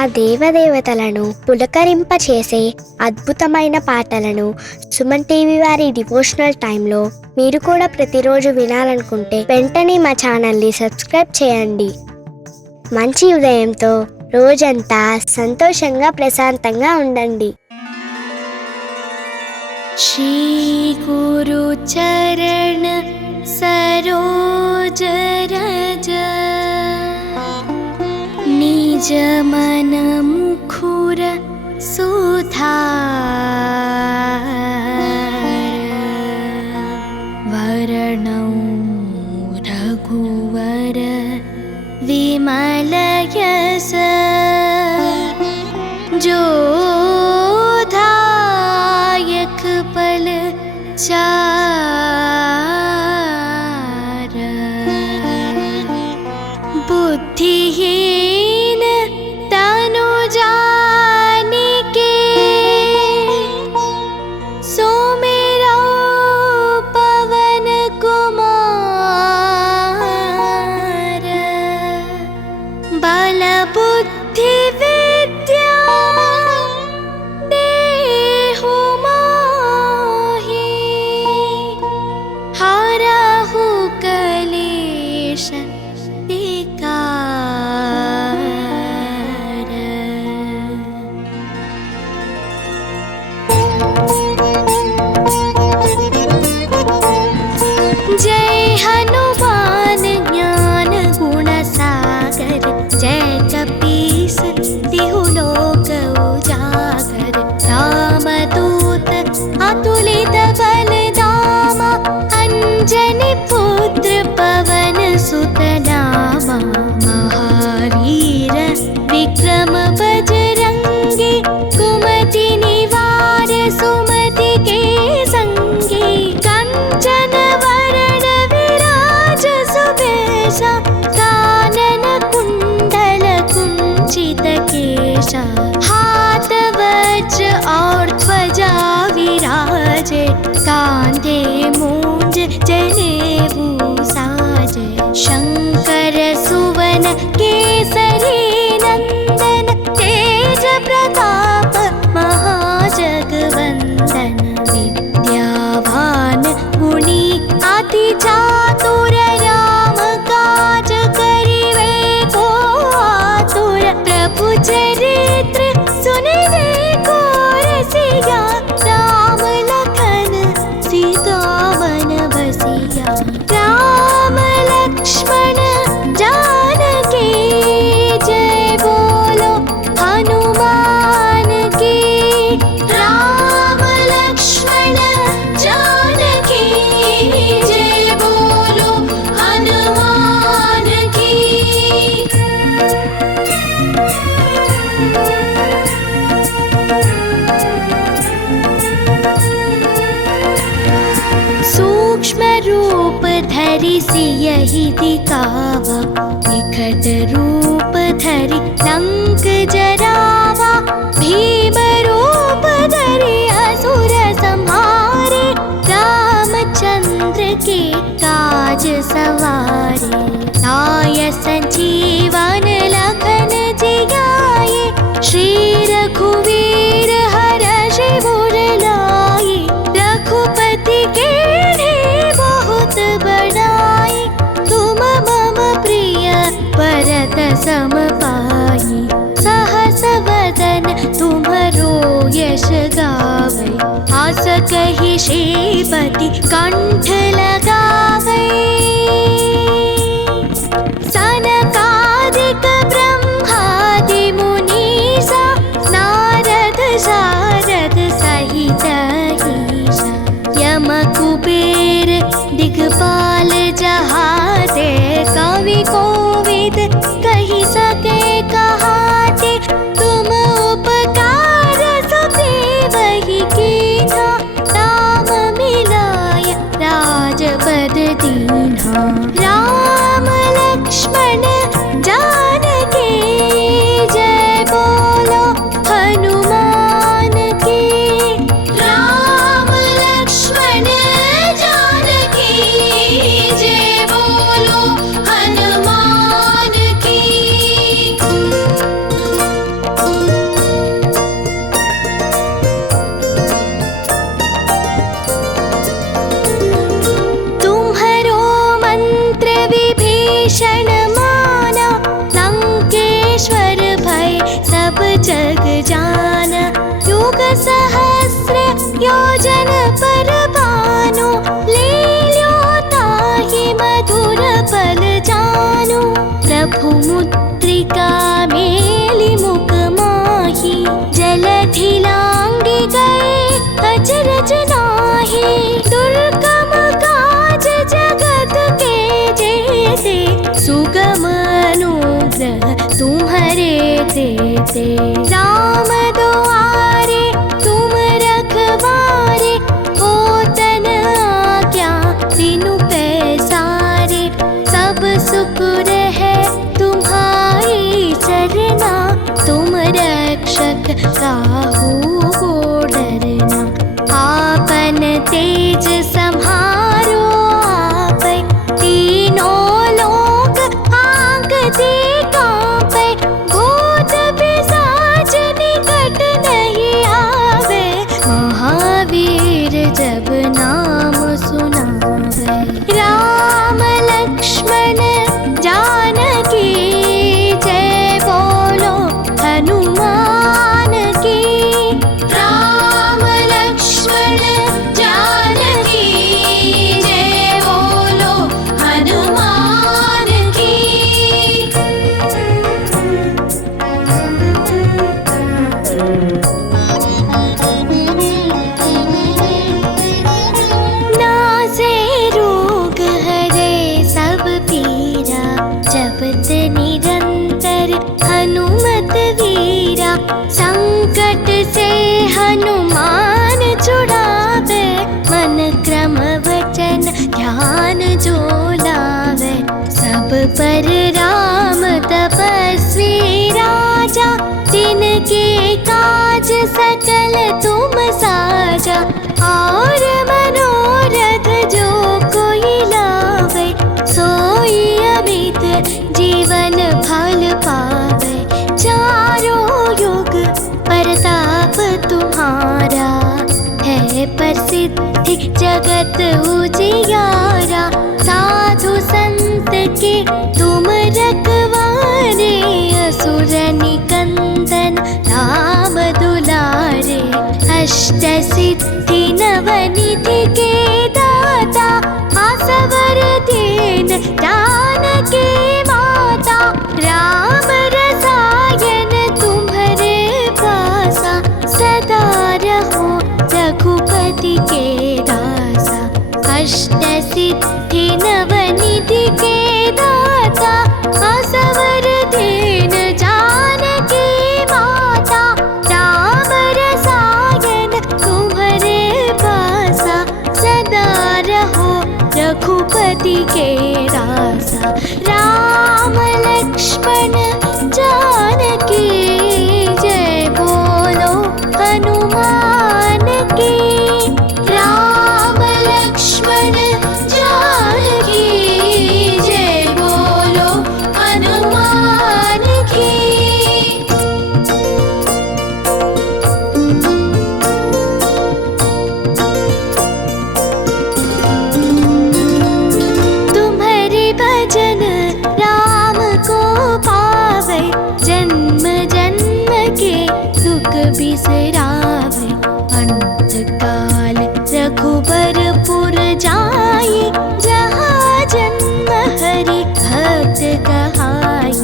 ఆ దేవదేవతలను పులకరింపచేసే అద్భుతమైన పాటలను సుమన్ టీవీ వారి డివోషనల్ టైంలో మీరు కూడా ప్రతిరోజు వినాలనుకుంటే వెంటనే మా ఛానల్ని సబ్స్క్రైబ్ చేయండి. మంచి ఉదయంతో రోజంతా సంతోషంగా ప్రశాంతంగా ఉండండి. శ్రీ గురు చరణ సరోజ రజ నిజ మన ముఖుర సుధార వరణౌ రఘువర విమల యశ जोधायक पल चार बुद्धिहीन तनु जानिके सो मेरा पवन कुमार बल बुद्धि विद्या देहु मोहि हरहु कलेश विकार। जय हनुमान ज्ञान गुण सागर जय कपीस तिहु लोक उजागर रामदूत अतुलित बल धामा अंजनी पुत्र पवन सुत नामा महावीर विक्रम बजरंगी कुमति निवार सुमति के संगी कंचन वरण विराज सुबेशा कानन कुंडल कुंचित केशा हाथ वज्र और ध्वजा विराजे कांधे मूंज जनेऊ साजे शंकर सुवन केसरी नंदन तेज प्रताप महाजगवंदन विद्यावान गुणी अति चातुर राम काज करिवे को आतुर प्रभु चरित्र सुनिवे को रसिया राम लखन सीता मन बसिया राम लक्ष्मण जानकी जय बोलो हनुमान की राम लक्ष्मण जानकी जय बोलो हनुमान की। सूक्ष्म रूप धरि सियहि दिखावा विकट रूप धरि लंक जरावा भीम रूप धरि असुर संहारे रामचंद्र के काज सवारे लाय संजीवन लखन जियाए श्री रघुवीर हरषि उर लाए रघुपति के बहुत बड़ाई तुम मम प्रिय भरत सम पाई सहस वदन तुम्हरो यश गावे आस कहि श्रीपति कंठ लगावे सनकादिक ब्रह्मादि मुनीसा नारद शारद सहित ईशा यम कुबेर दिगपाल जहाते कवि कोविद कहि सके कहाते तुम उपकार सुग्रीवहि कीन्हा राम मिलाय राजपद दीन्हा। योजन पर भानु, ले ल्यो ताहि मधुर पल जानु। प्रभु मुद्रिका मेलि मुख माही, जलधि लांघि गए अचरज नाहि। दुर्गम काज जगत के जेते, सुगम अनुग्रह तुम्हरे तेते। राम दुआरे तुम रखवारे, होतन आज्ञा बिनु पैसारे। सब सुख रहे तुम्हारी चरना, तुम रक्षक काहू को डरना। आपन तेज सम्हारो आपै, तीनों लोक आँकते काँपै। भूत पिशाच निकट नहीं आवे, महावीर जब नाम सुनावे। राम लक्ष्मण जानकी जय बोलो हनुमान की। राम लक्ष्मण जानकी जय बोलो हनुमान की। नासे रोग हरे सब पीरा, जपत निरंतर हनुमत वीरा। संकट से हनुमान छुड़ावे, मन क्रम वचन ध्यान जो लावे। सब पर राम तपस्वी राजा, तिनके काज सकल तुम साजा। और मनोरथ जो कोई लावे, सोई अमित जीवन फल पावे। चारों युग प्रताप तुम्हारा, है प्रसिद्धि जगत उजियारा। साधु संत के तुम रखवारे, असुर निकंदन राम दुलारे। अष्ट सिद्धि नवनिधि के दाता, आसवर दीन जानकी माता। राम रसायन तुम्हारे पासा, सदा रहो रघुपति के दासा। अष्ट सिद्धि नवनिधि के दाता, आसवर दीन जानकी माता। राम रसायन तुम्हारे पासा, सदा रहो रघुपति के दासा। राम लक्ष्मण जानकी जय बोलो हनुमान की। राम लक्ष्मण जानकी जय बोलो हनुमान की। तुम्हारे भजन राम को पावे, जन्म जन्म के दुख बिसरावे। अंत काल रघुबरपुर जाई, जहाँ जन्म हरि भक्त कहाई।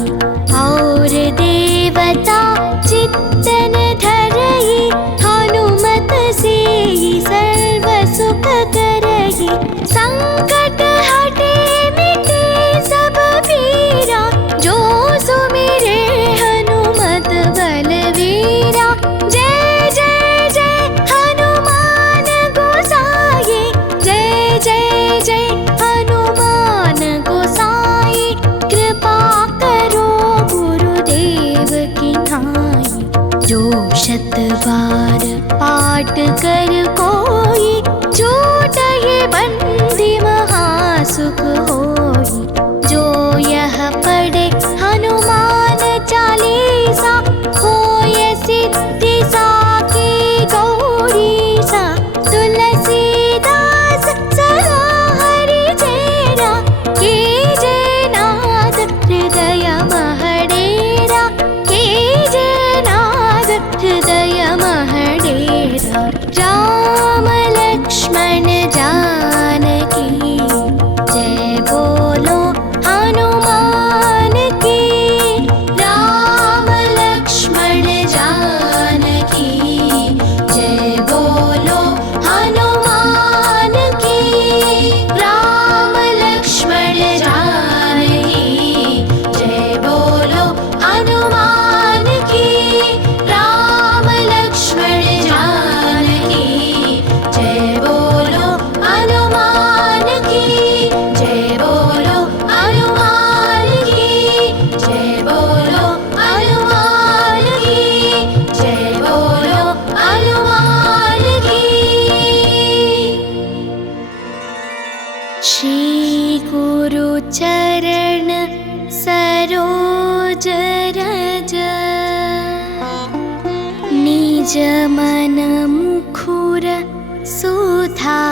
और देवता चित्तन धरई, हनुमत से सर्व सुख करई। संकट हटे मिटे सब पीरा, जो सुमिरे हनुमत बलवीरा। जय जय जय हनुमान गोसाई, जय जय जय हनुमान गोसाई। कृपा करो गुरुदेव की नाई, जो शत बार पाठ कर कोई। छूटहि बंदी महासुख होई, जो यह पढ़े हनुमान चालीसा। होय सिद्धि साकी गौरीसा, तुलसीदास सदा हरि चेरा। कीजे नाथ हृदय महडेरा, कीजे नाथ हृदय महडेरा। राम अजरज निज मन मुखुर सुधार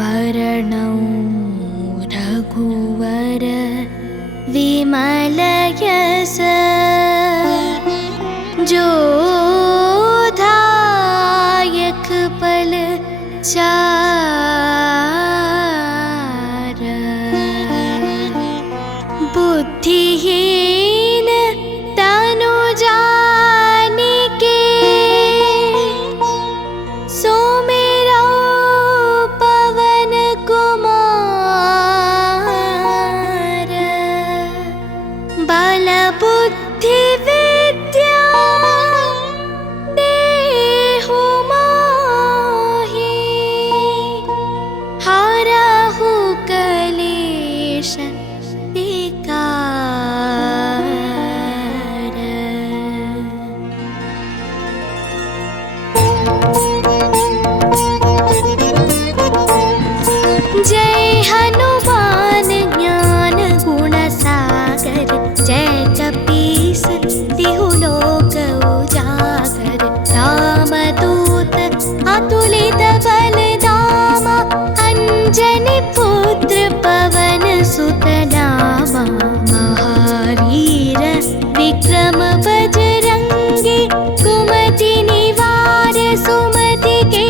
वर्णौ रघुवर विमल यश जोधायक पल चार बुद्धिहीन तनु जानिके सुमिरौ पवन कुमार बल बुद्धि विद्या देहु मोहि हरहु कलेश विकार। जय हनुमान ज्ञान गुण सागर जय कपीस तिहु लोक उजागर रामदूत अतुलित बल धामा अंजनी पुत्र पवन सुत नामा महावीर विक्रम बजरंगी कुमति निवार सुमति के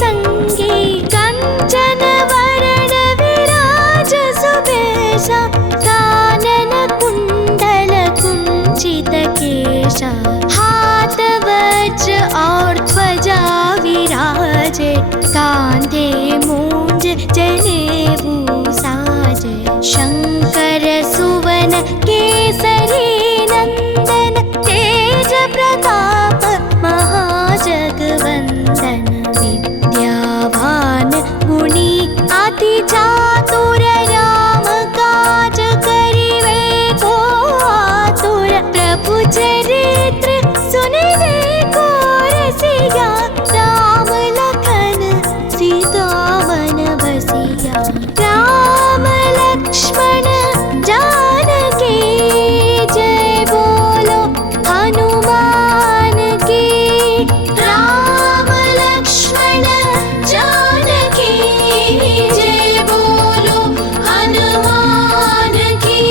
संगी कंचन वरण विराज सुबेशा कानन कुंडल कुंचित केशा हाथ वज्र और ध्वजा विराजे कांधे मूंज जनेऊ साजे शंकर सुवन केसरी नंदन तेज प्रताप महाजगवंदन विद्यावान गुणी अति चातुर राम काज करिवे को आतुर प्रभु चरित्र सुनिवे को रसिया राम लखन सीता मन बसिया राम लक्ष्मण जानकी जय बोलो हनुमान की राम लक्ष्मण जानकी जय बोलो हनुमान की।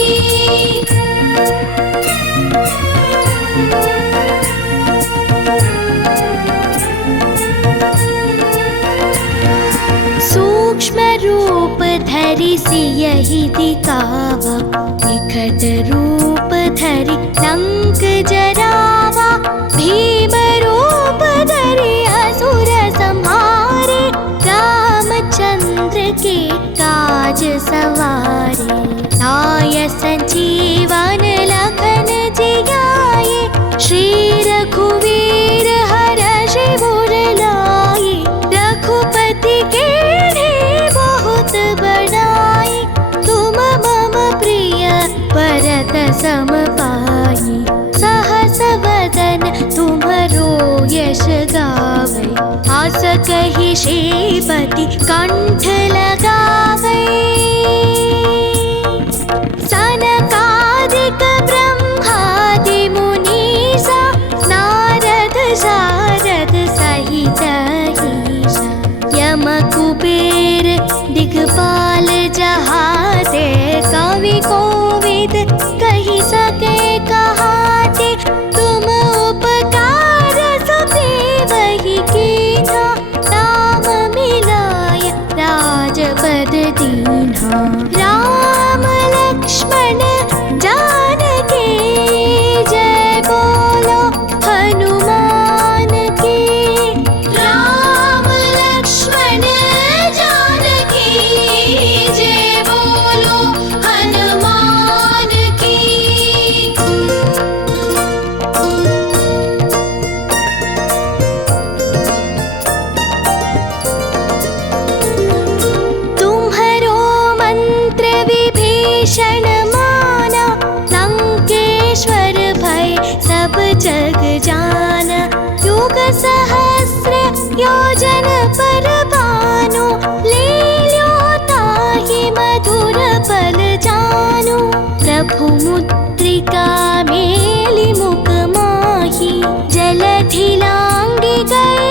सूक्ष्म रूप धरि सियहि दिखावा विकट रूप धरि लंक जरावा भीम रूप धरि असुर संहारे रामचंद्र के काज सवारे लाय संजीवन लखन जियाए श्री रघुवीर हरषि उर लाए रघुपति के बहुत बड़ाई तुम मम प्रिय भरत सम पाई सहस वदन तुम्हरो यश गावे आस कहि श्रीपति कंठ लगावे सनकादिक ब्रह्मादि मुनीसा नारद शारद सहित ईशा यम कुबेर दिगपाल जहाते कवि कोविद कहि सके कहाते तुम उपकार सुग्रीवहि कीन्हा राम मिलाय राजपद दीन्हा राम लक्ष्मण जानकी जय बोलो हनुमान की राम लक्ष्मण जानकी जय बोलो हनुमान की। तुम्हरो मंत्र विभीषण माना लंकेश्वर भय सब जग जाना युग सहस्र योजन पर भानु लील्यो ताहि मधुर पद मुद्रिका मेली मुख माही, जलधि लांगी गए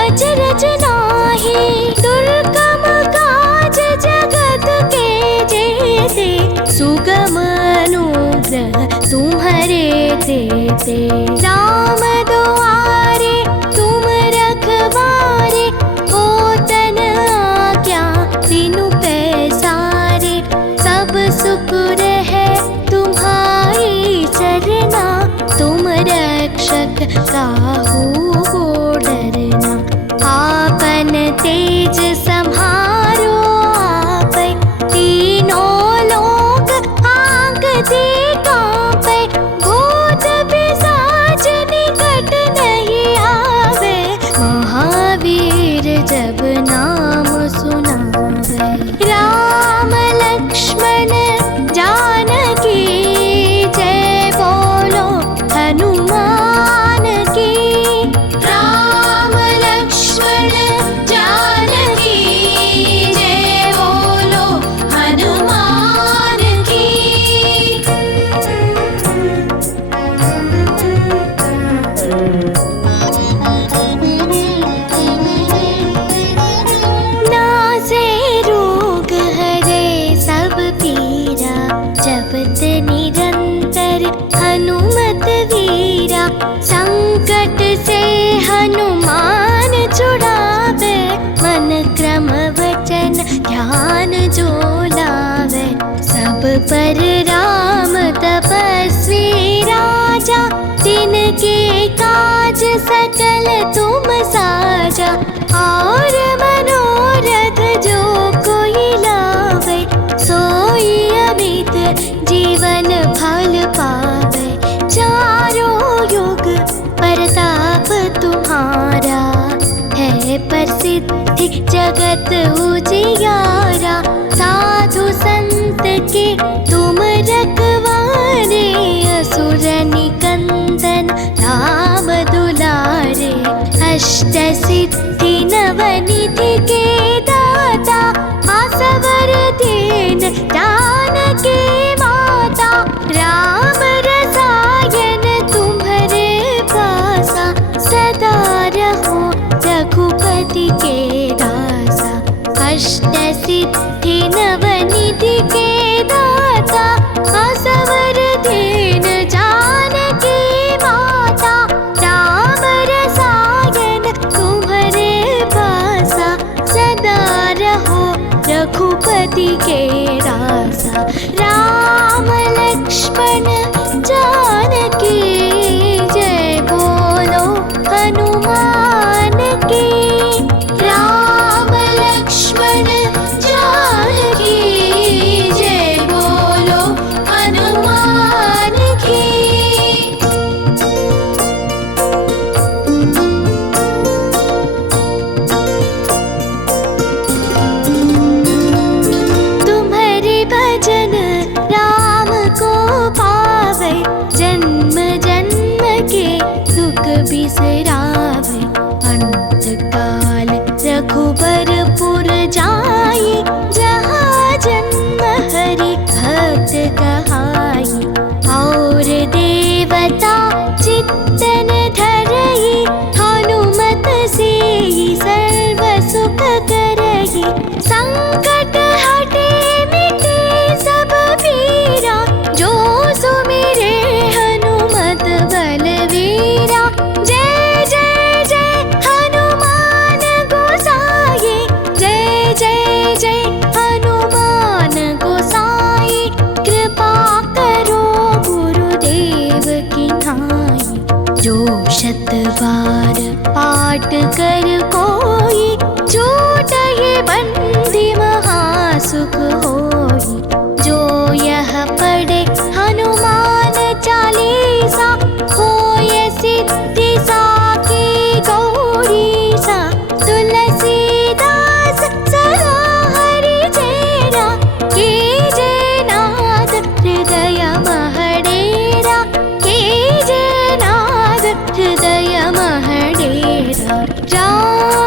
अचरज नाहि। दुर्गम काज जगत के जेते, सुगम अनुग्रह तुम्हारे देते। राम दुआरे तुम रखवारे, होतन आज्ञा बिनु पैसारे। सब सुख रहे तुम्हारी सरना, तुम रक्षक काहू को डरना। आपन तेज सम्हारो आपै, तीनों लोक आँगते काँपै। भूत पिशाच निकट नहीं आवे, महावीर जब नाम सुनावे। राम लक्ष्मण जानकी जय बोलो हनुमान की। राम लक्ष्मण जानकी जय बोलो हनुमान की। नासे रोग हरे सब पीरा, जपत निरंतर हनुमत वीरा। संकट से हनुमान छुड़ावे, मन क्रम वचन ध्यान जो लावे। सब पर राम तपस्वी राजा, तिनके काज सकल तुम साजा। और मनोरथ जो कोई लावे, सोई अमित जीवन फल पावे। चारों युग प्रताप तुम्हारा, है प्रसिद्धि जगत उजियारा। साधु संत के तुम रखवारे, असुर निकंदन राम दुलारे। अष्ट सिद्धि नवनिधि के दाता, आसवर दीन जानकी माता। राम रसायन तुम्हारे पासा, सदा रहो रघुपति के दासा। अष्ट सिद्धि नवनिधि के दाता, आसवर दीन जानकी माता। राम रसायन तुम्हारे पासा, सदा रहो रघुपति के दासा। राम लक्ष्मण जानकी जय बोलो हनुमान की। राम लक्ष्मण जानकी जय बोलो हनुमान की। तुम्हारे भजन राम को पावे, जन्म जन्म के दुख बिसरावे। अंत काल रघुबरपुर जाई, जहाँ जन्म हरि भक्त कहाई। और देवता चित्तन धरई, हनुमत से सर्व सुख करई। संकट हटे मिटे सब पीरा, जो सुमिरे हनुमत बलवीरा। जय जय जय हनुमान गोसाई, जय जय जय हनुमान गोसाई। कृपा करो गुरुदेव की नाई, जो शत बार पाठ कर कोई। छूटहि बंदी महासुख होई, जो यह पढ़े हनुमान चालीसा। होय सिद्धि साखी गौरी सा, तुलसीदास सदा हरि चेरा। कीजे नाथ हृदय महडेरा, कीजे नाथ हृदय महडेरा। राम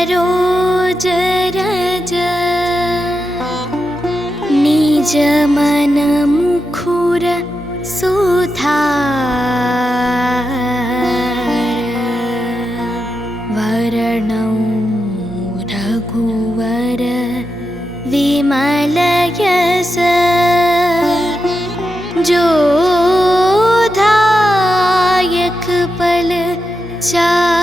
सरोज रज निज मन मुखुर सुधार वर्णौ रघुवर विमल यश जोधायक पल चार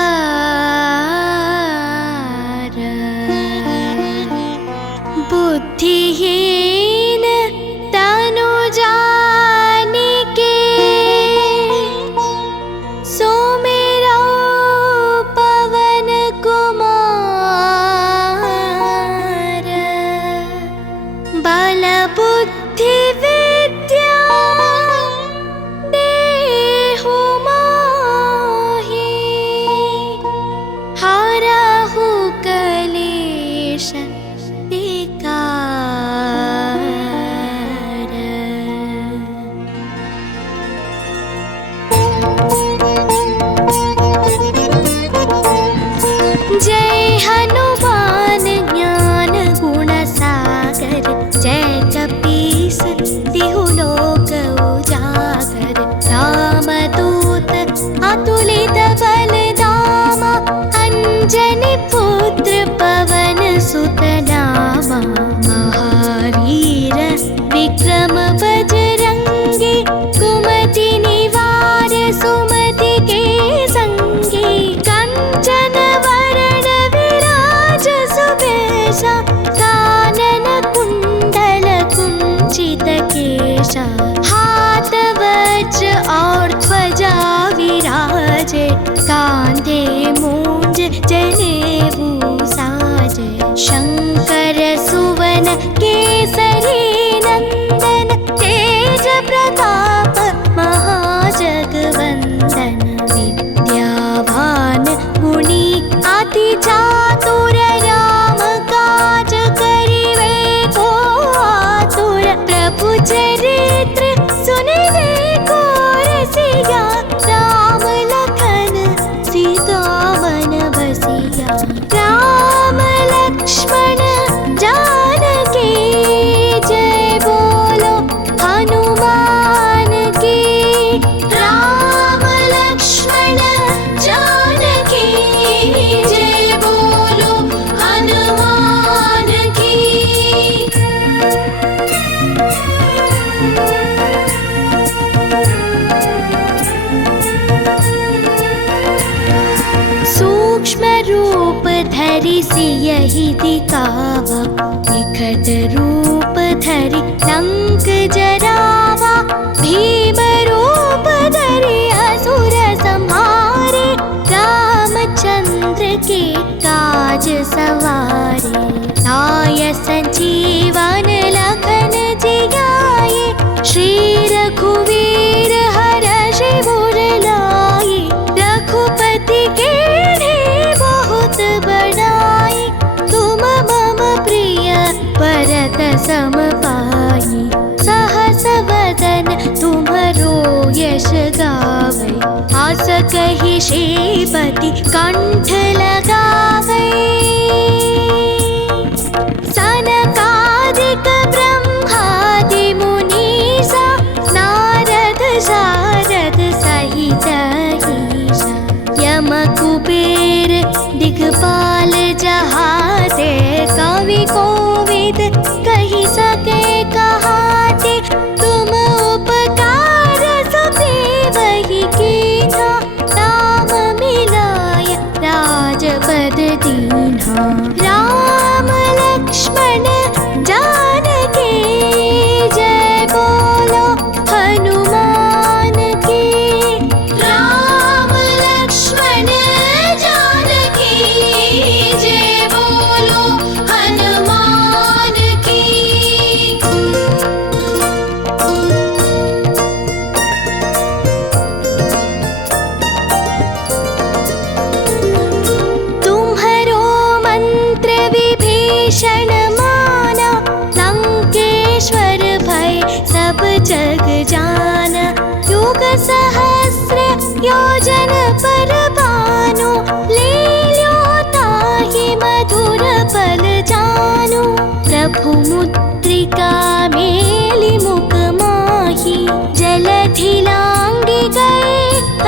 बुद्धिहीन तनु जानिके सुमिरौ पवन कुमार बल बुद्धि विद्या देहु मोहि हरहु कलेश विकार। जय हनुमान ज्ञान गुण सागर जय कपीस तिहु लोक उजागर रामदूत अतुलित बल धामा अंजनी पुत्र पवन सुत नामा महावीर विक्रम बजरंगी कुमति निवार सुमति के संगी कंचन वरण विराज सुबेशा कानन कुंडल कुंचित केशा हाथ वज्र और ध्वजा विराजे कांधे मूंज जनेऊ साजे शंकर सुवन केसरी नंदन तेज प्रताप महाजगवंदन विद्यावान गुणी अति चातुर राम काज करिवे को आतुर प्रभु चरित्र सुनिवे को रसिया राम लखन सीता मन बसिया राम लक्ष्मण जानकी जय बोलो हनुमान की राम लक्ष्मण जानकी जय बोलो हनुमान की। सूक्ष्म रूप धरि सियहि दिखावा विकट रूप धरि लंक जरावा भीम रूप धरि असुर संहारे रामचंद्र के काज सवारे लाय संजीवन लखन जियाए श्री रघुवीर हरषि उर लाए रघुपति के बहुत बड़ाई तुम मम प्रिय भरत सम पाई सहस वदन तुम्हरो यश गावै आस कहि श्रीपति कंठ लगावै सनकादिक ब्रह्मादि मुनीसा नारद शारद सहित ईसा यम कुबेर दिगपाल जहाते कवि कोविद कहि सके कहाते तुम उपकार सुग्रीवहि कीन्हा राम मिलाय राजपद दीन्हा राम लक्ष्मण जानकी जय बोलो हनुमान की राम लक्ष्मण जानकी जय बोलो हनुमान की। तुम्हरो मंत्र विभीषण माना लंकेश्वर भय सब जग जाना युग सहस्र योजन पर भानु ले ल्यो ताहि पल जानु। प्रभु मुद्रिका मेली मुख माही, जलधि लांघि गए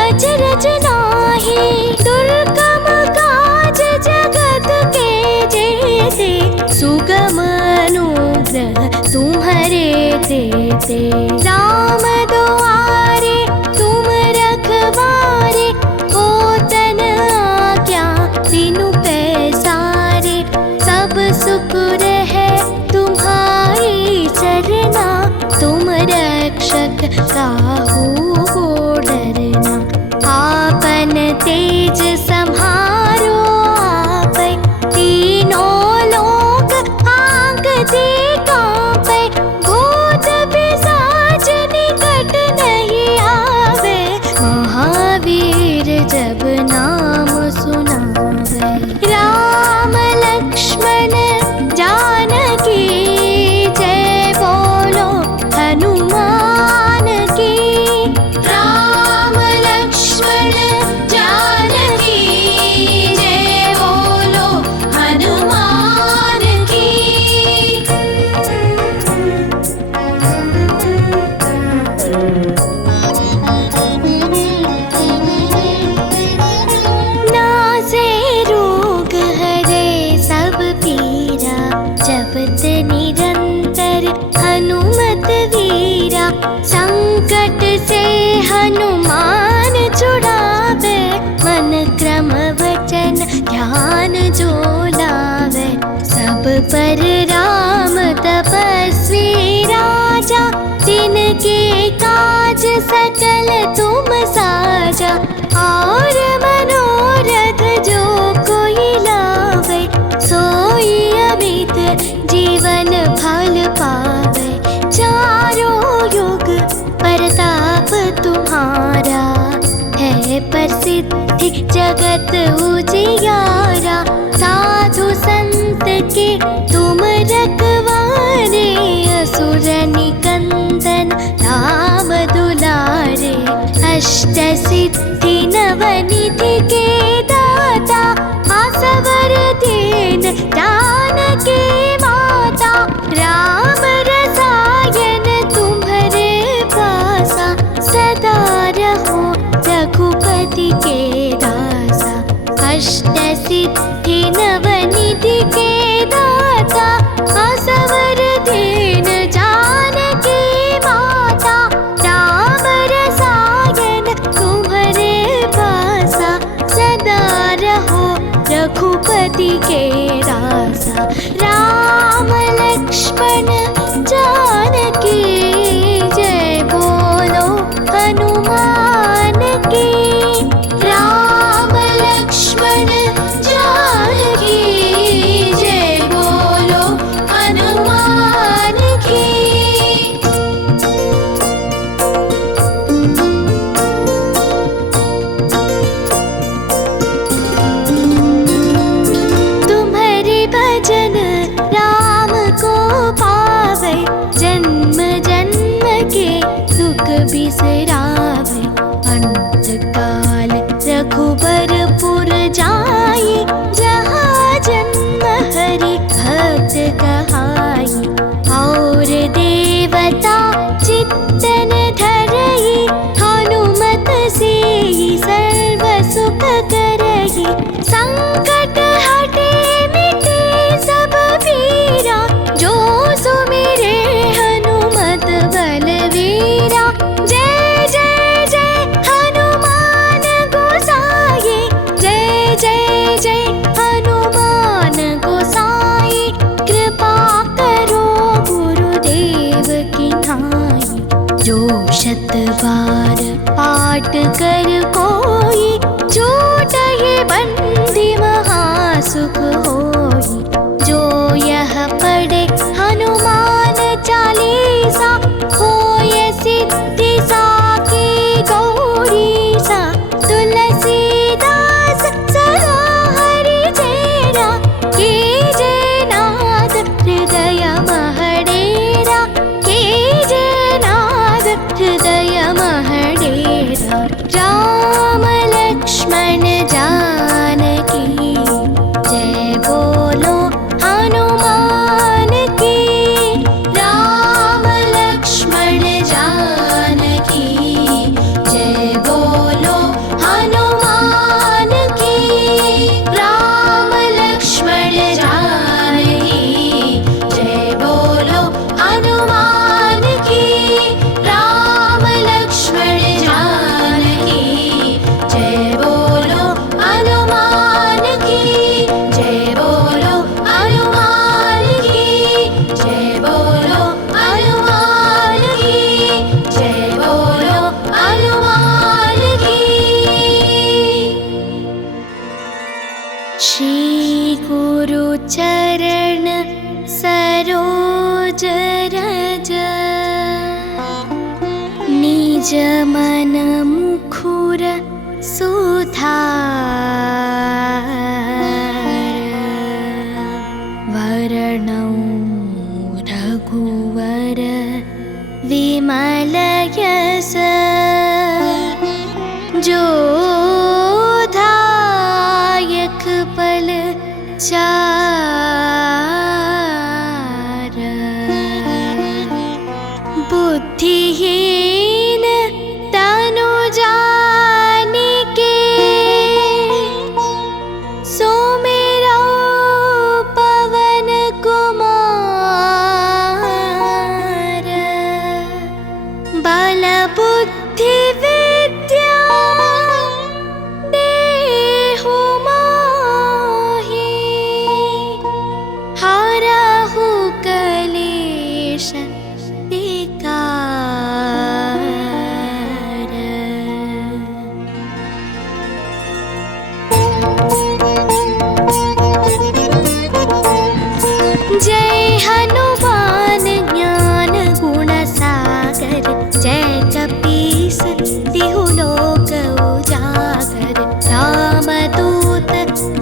अचरज नाही। दुर्गम काज जगत के जेते, सुगम अनुग्रह तुम्हारे देते। राम दुआरे तुम रखवारे, हो तन आज्ञा तीनु पैसारे। सब सुख रहे तुम्हारी चरना, तुम रक्षक काहू को डरना। आपन तेज सम्हारो आपै, तीनों लोक आँगते काँपै। भूत पिशाच निकट नहीं आवे, महावीर जब नाम सुनावे। राम लक्ष्मण जानकी जय बोलो हनुमान की। राम लक्ष्मण जानकी जय बोलो हनुमान की। नासे रोग हरे सब पीरा, जपत निरंतर हनुमत वीरा। संकट से हनुमान छुड़ावे, मन क्रम वचन ध्यान जो लावे। सब पर राम तपस्वी राजा, तिनके काज सकल तुम साजा। और मनोरथ जो कोई लावे, सोई अमित जीवन फल पावे। चारों युग प्रताप तुम्हारा, है प्रसिद्धि जगत उजियारा। साधु संत के तुम रखवारे, असुर निकंदन राम दुलारे। अष्ट सिद्धि नवनिधि के दाता, आसवर दीन जानकी माता। राम रसायन तुम्हारे पासा, सदा रहो रघुपति के दासा। अष्ट सिद्धि नवनिधि के दाता, आसवर दीन जानकी माता। राम रसायन तुम्हारे पासा, सदा रहो रघुपति के दासा। राम लक्ष्मण जानकी जय बोलो हनुमान की। राम लक्ष्मण जानकी जय बोलो हनुमान की। तुम्हारे भजन राम को पावे, जन्म जन्म के दुख बिसरावे। अंत काल रघुबरपुर जाई, जहाँ जन्म हरि भक्त कहाई। और देवता चित्तन धरई, हनुमत से सर्व सुख करई। संकट हटे मिटे सब पीरा, जो सुमिरे हनुमत बलवीरा। जय जय जय हनुमान गोसाई, जय जय जय हनुमान गोसाई। कृपा करो गुरुदेव की नाई, जो शत बार पाठ कर कोई। छूटहि बंदी महासुख होई, जो यह पढ़े हनुमान चालीसा। होय सिद्धि साकी गौरीसा, तुलसीदास सदा हरि चेरा। कीजे नाद हृदय महडेरा, कीजे नाद हृदय महडेरा। राम चरण सरोज रज निज मन मुखुर सुधार वरणौ रघुवर विमल यश जोधायक पल चार बुद्धिहीन तनु जानिके सुमिरौ पवन कुमार बल बुद्धि विद्या देहु मोहि हरहु कलेश विकार। जय हनुमान ज्ञान गुण सागर जय कपीस तिहु लोक उजागर रामदूत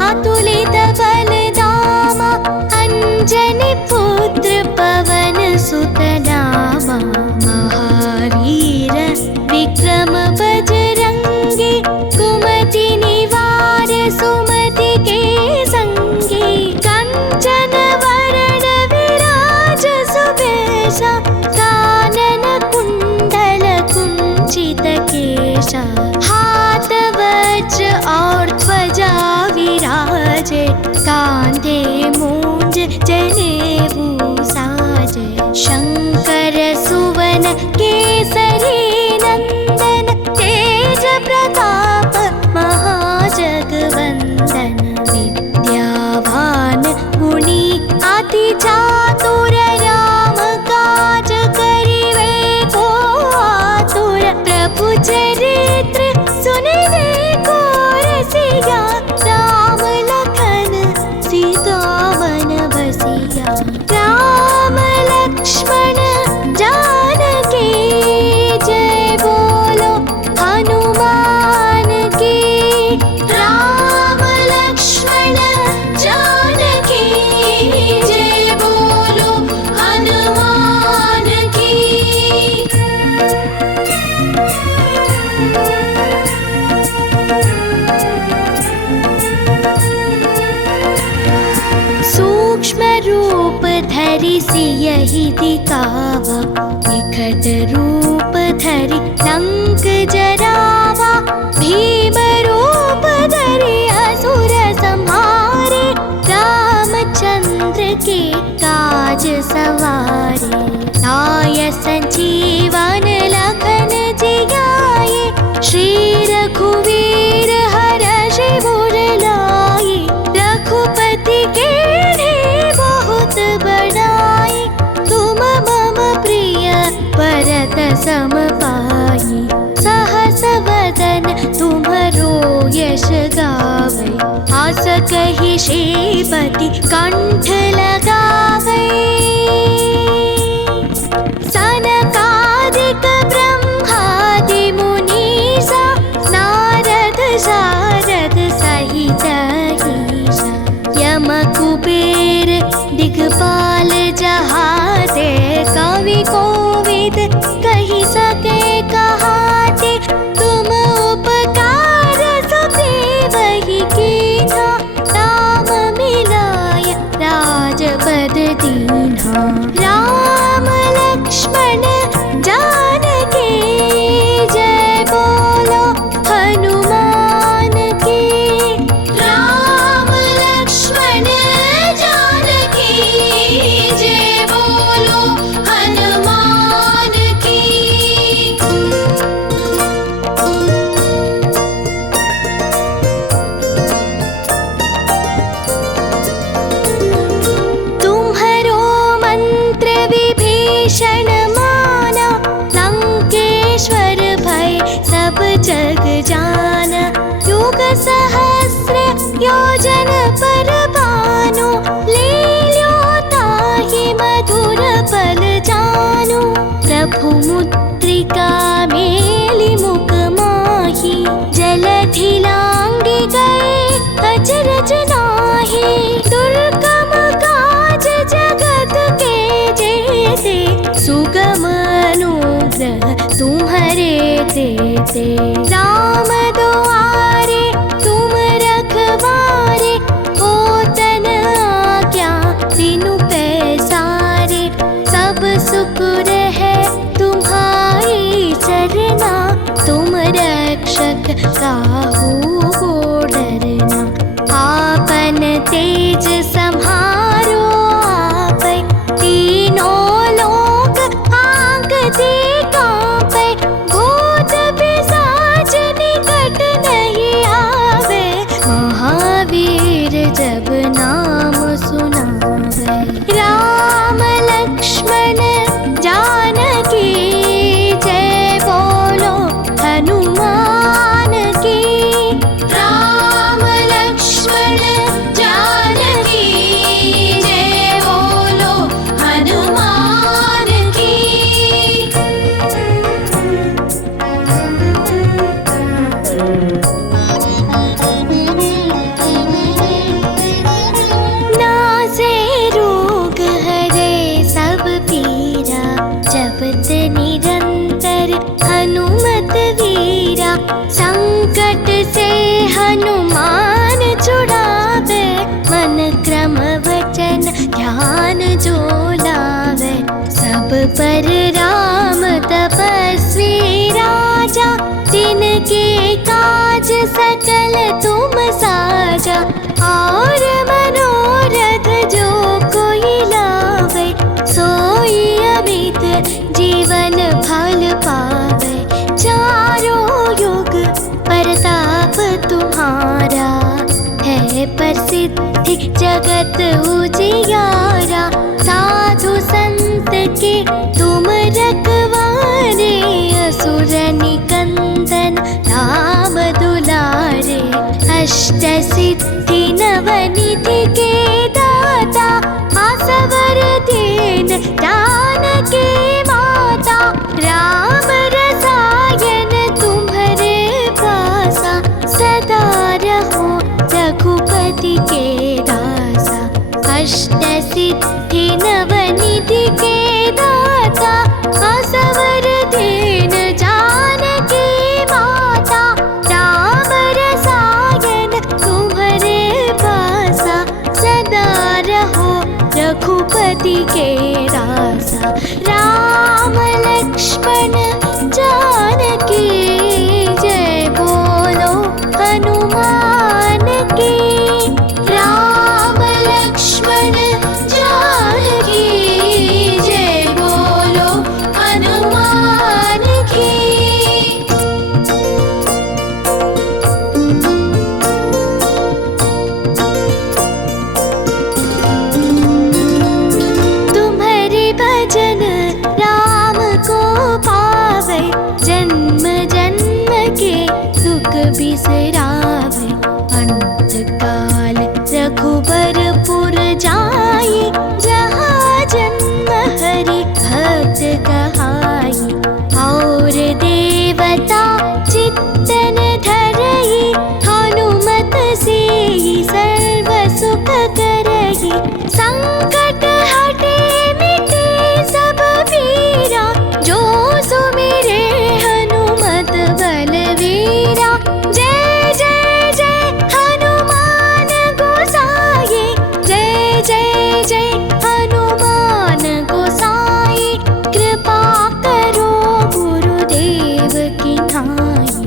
अतुलित बल धामा अंजनी पुत्र पवन सुत नामा महावीर विक्रम बजरंगी कुमति निवार सुमति के संगी कंचन वरण विराज सुबेशा कानन कुंडल कुंचित केशा हाथ वज्र और ध्वजा विराजे कांधे मूंज जनेऊ साजे शंकर सुवन केसरी नंदन तेज प्रताप महाजगवंदन विद्यावान गुणी अति चातुर राम काज करिवे को आतुर प्रभु चरित्र सुनिवे को रसिया राम लखन सीता मन बसिया राम लक्ष्मण जानकी जय बोलो हनुमान की राम लक्ष्मण जानकी जय बोलो हनुमान की। सूक्ष्म रूप धरि सियहि दिखावा विकट रूप धरि लंक जरावा भीम रूप धरि असुर संहारे रामचंद्र के काज सवारे लाय संजीवन लखन जियाए श्री रघुवीर हरषि उर लाए रघुपति के बहुत बड़ाई तुम मम प्रिय भरत सम पाई सहस वदन तुम्हरो यश गावै आस कहि श्रीपति कंठ लगावै सनकादिक ब्रह्मादि मुनीसा नारद शारद सहित ईसा यम कुबेर दिगपाल जहाते कवि कोविद कहि सके कहाते तुम उपकार सुग्रीवहि कीन्हा राम मिलाय राजपद दीन्हा राम लक्ष्मण जानकी जय बोलो हनुमान की राम लक्ष्मण जानकी जय बोलो हनुमान की। तुम्हरो मंत्र विभीषण माना लंकेश्वर भय सब जग जाना युग सहस्र योजन पर भानु करते। राम दुआरे तुम रखवारे, हो तन आज्ञा तीनों पैसारे। सब सुख रहे तुम्हारी चरना, तुम रक्षक काहू को डरना। आपन तेज सम्हारो आपै, तीनों लोक आंगते कांपै। भूत पिशाच निकट नहीं आवे, महावीर जब नाम सुनावे। राम लक्ष्मण जानकी जय बोलो हनुमान की। राम लक्ष्मण जानकी जय बोलो हनुमान की। नासे रोग हरे सब पीरा, जपत निरंतर हनुमत वीरा। संकट से हनुमान छुड़ावे, मन क्रम वचन ध्यान जो लावे। सब पर राम तपस्वी राजा, तिनके काज सकल तुम साजा। और मनोरथ जो कोई लावे, सोई अमित जीवन फल पावे। चारों युग प्रताप तुम्हारा, है प्रसिद्धि जगत उजियारा। साधु संत के तुम रखवारे, असुर निकंदन राम दुलारे। अष्ट सिद्धि नवनिधि के दाता, आसवर दीन जानकी माता। राम रसायन तुम्हारे पासा, सदा रहो रघुपति के दासा। अष्ट सिद्धि नवनिधि के दाता, आसवर दीन जानकी माता। राम रसायन तुम्हारे पासा, सदा रहो रघुपति के दासा। राम लक्ष्मण जानकी जय बोलो हनुमान की। राम लक्ष्मण जानकी जय बोलो हनुमान की। तुम्हारे भजन राम को पावे, जन्म जन्म के दुख बिसरावे। अंत काल रघुबरपुर जाई, जहाँ जन्म हरि भक्त कहाई। और देवता चित्तन धरई, हनुमत से सर्व सुख करई। संकट हटे मिटे सब पीरा, जो सुमिरे हनुमत बलवीरा। जय जय जय हनुमान गोसाई, जय जय जय हनुमान गोसाई। कृपा करो गुरुदेव की नाई,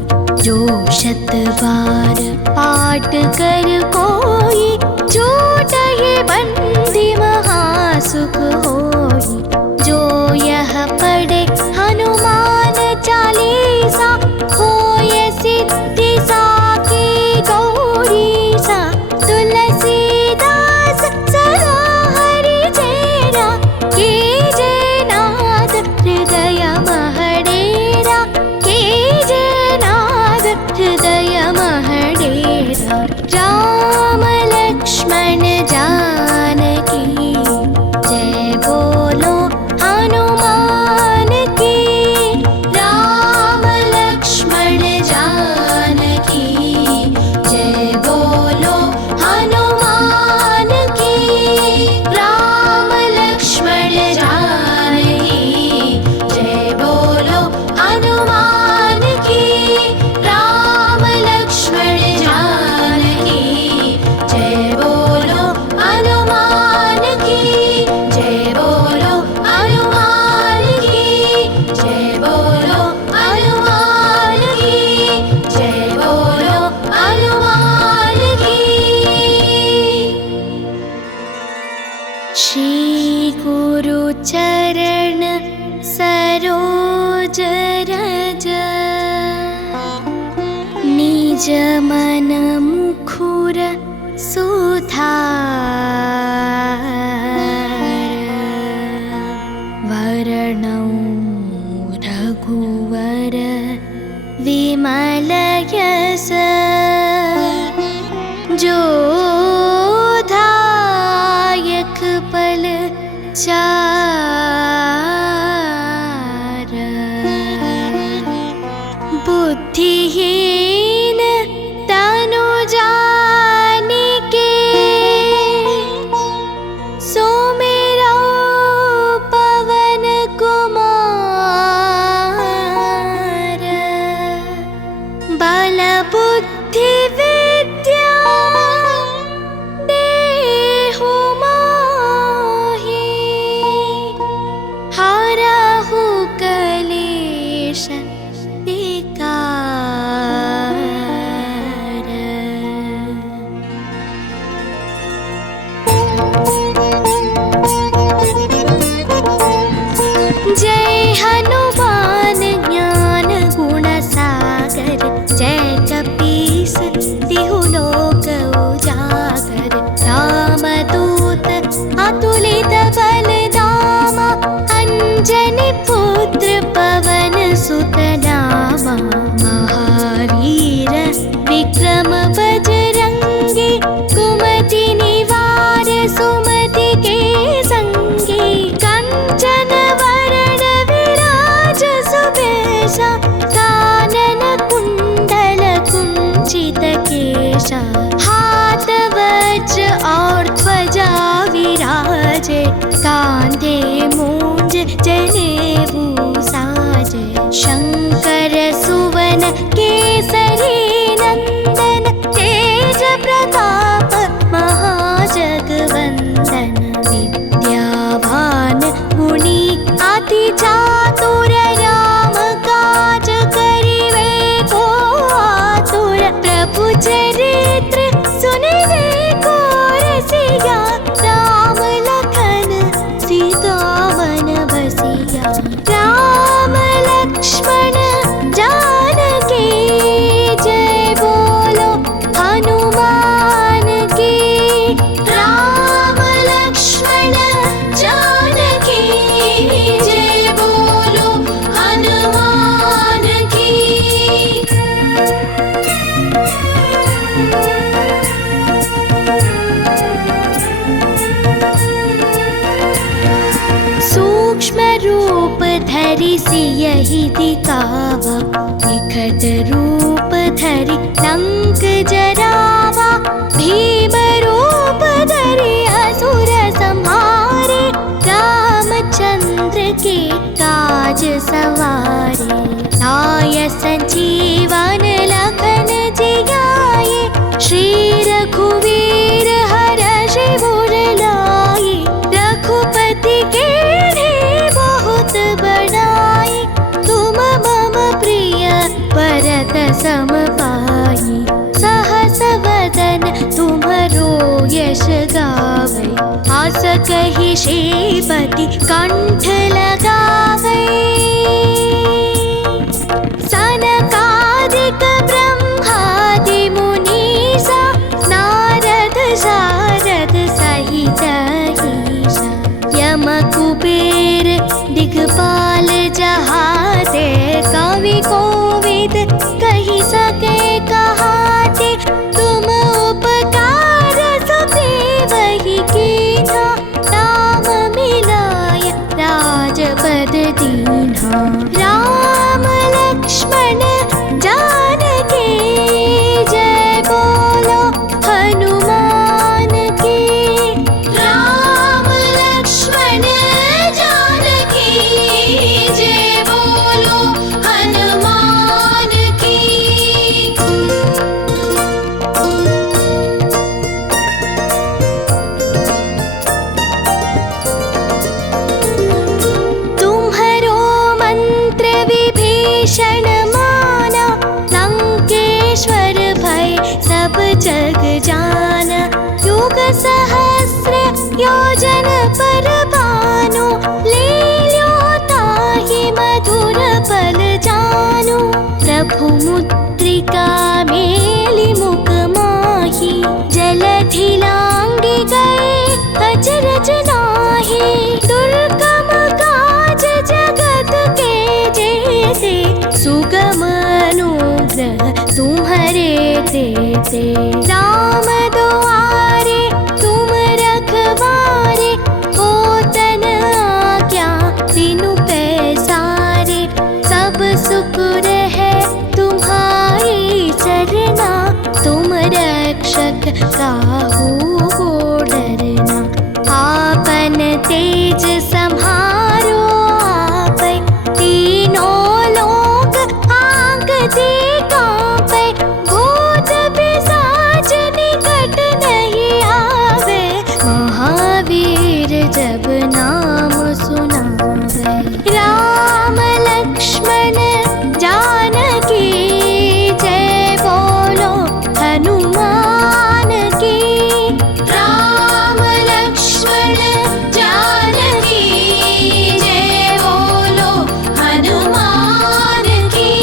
जो शत बार पाठ कर कोई। छूटहि बंदी महासुख होई, जो यह पढ़े हनुमान चालीसा। होय सिद्धि साकी गौरीसा, तुलसीदास सदा हरि चेरा। कीजे नाद हृदय महडेरा, कीजे नाद हृदय महडेरा। राम लक्ष्मण जानकी जय बोलो श्री गुरु चरण सरोज रज निज मन मुखुर सुधार वरणौ रघुवर विमल यश जोधायक पल चार बुद्धिहीन तनु जानिके सुमिरौ पवन कुमार बल बुद्धि विद्या देहु मोहि हरहु कलेश विकार। जय हनुमान ज्ञान गुण सागर जय कपीस तिहु लोक उजागर रामदूत अतुलित बल धामा अंजनी पुत्र पवन सुत नामा महावीर विक्रम बजरंगी कुमति निवार सुमति के संगी कंचन वरण विराज सुबेशा कानन कुंडल कुंचित केशा हाथ वज्र और ध्वजा विराजे कांधे मूंज जनेऊ साजे शंकर सुवन केसरी नंदन तेज प्रताप महाजगवंदन विद्यावान गुणी अति चातुर राम काज करिवे को आतुर प्रभु चरित्र सुनिवे को रसिया राम लखन सीता मन बसिया राम लक्ष्मण जानकी जय बोलो हनुमान की राम लक्ष्मण जानकी जय बोलो हनुमान की। सूक्ष्म रूप धरि सियहि दिखावा विकट रूप धरि लंक जरावा भीम रूप धरि असुर संहारे रामचंद्र के काज सवारे लाय संजीवन लखन जियाए श्री रघुवीर हरषि उर लाए रघुपति के बहुत बड़ाई तुम मम प्रिय भरत सम पाई सहस वदन तुम्हरो यश गावे आस कहि श्रीपति कंठ लगावे सनकादिक ब्रह्मादि मुनीसा नारद शारद सहित ईसा यम कुबेर दिगपाल जहाते कवि कोविद कहि सके कहाते तुम उपकार सुग्रीवहि कीन्हा राम मिलाय राजपद दीन्हा राम लक्ष्मण जानकी जय बोलो हनुमान की राम लक्ष्मण जानकी जय बोलो हनुमान की। तुम्हरो मंत्र विभीषण माना लंकेश्वर भय सब जग जाना युग सहस्र योजन प्रभुमुद्रिका मेलि मुख माही, जलधि लांघि गए अचरज नाहि। दुर्गम काज जगत के जेते, सुगम अनुग्रह तुम्हरे तेते। राम दुआरे तुम रखवारे, होतन आज्ञा बिनु पैसारे। सब सुख रहे तुम्हारी सरना, तुम रक्षक काहू को डरना। आपन तेज सम्हारो आपै, तीनों लोक आँगते काँपै। भूत पिशाच निकट नहीं आवे, महावीर जब नाम सुनावे। राम लक्ष्मण जानकी जय बोलो हनुमान की। राम लक्ष्मण जानकी जय बोलो हनुमान की।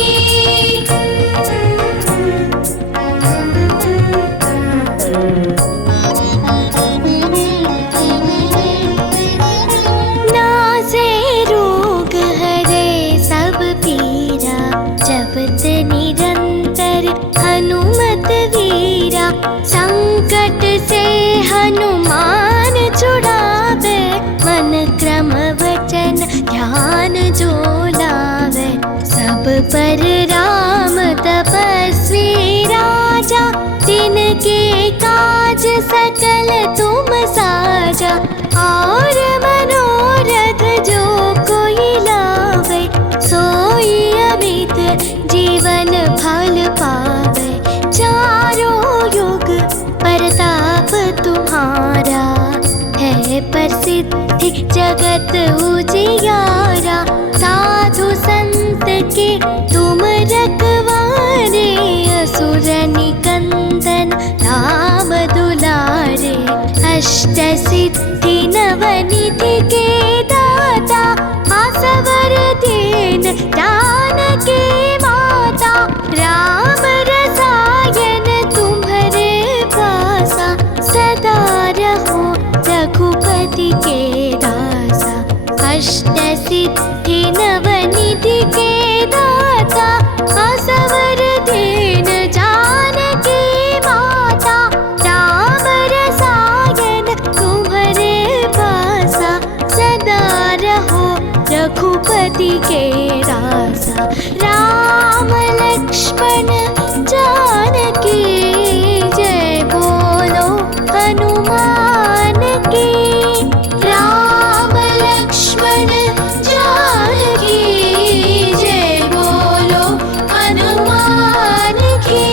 नासे रोग हरे सब पीरा, जपत निरंतर हनुमत वीरा। संकट से हनुमान छुड़ावे, मन क्रम वचन ध्यान जो लावे। सब पर राम तपस्वी राजा, तिनके काज सकल तुम साजा। और मनोरथ जो कोई लावे, सोई अमित जीवन फल पावे। चारों युग प्रताप तुम्हारा, है प्रसिद्धि जगत उजियारा। साधु संत के तुम रखवारे, असुर निकंदन राम दुलारे। अष्ट सिद्धि नवनिधि के दाता, आसवर दीन जानकी माता। राम रसायन तुम्हारे पासा, सदा रहो रघुपति के दासा। अष्ट सिद्धि नवनिधि के दाता, आसवर दीन जानकी माता। राम रसायन तुम्हारे पासा, सदा रहो रघुपति के दासा। राम लक्ष्मण जानकी जय बोलो हनुमान की। राम लक्ष्मण जानकी जय बोलो हनुमान की।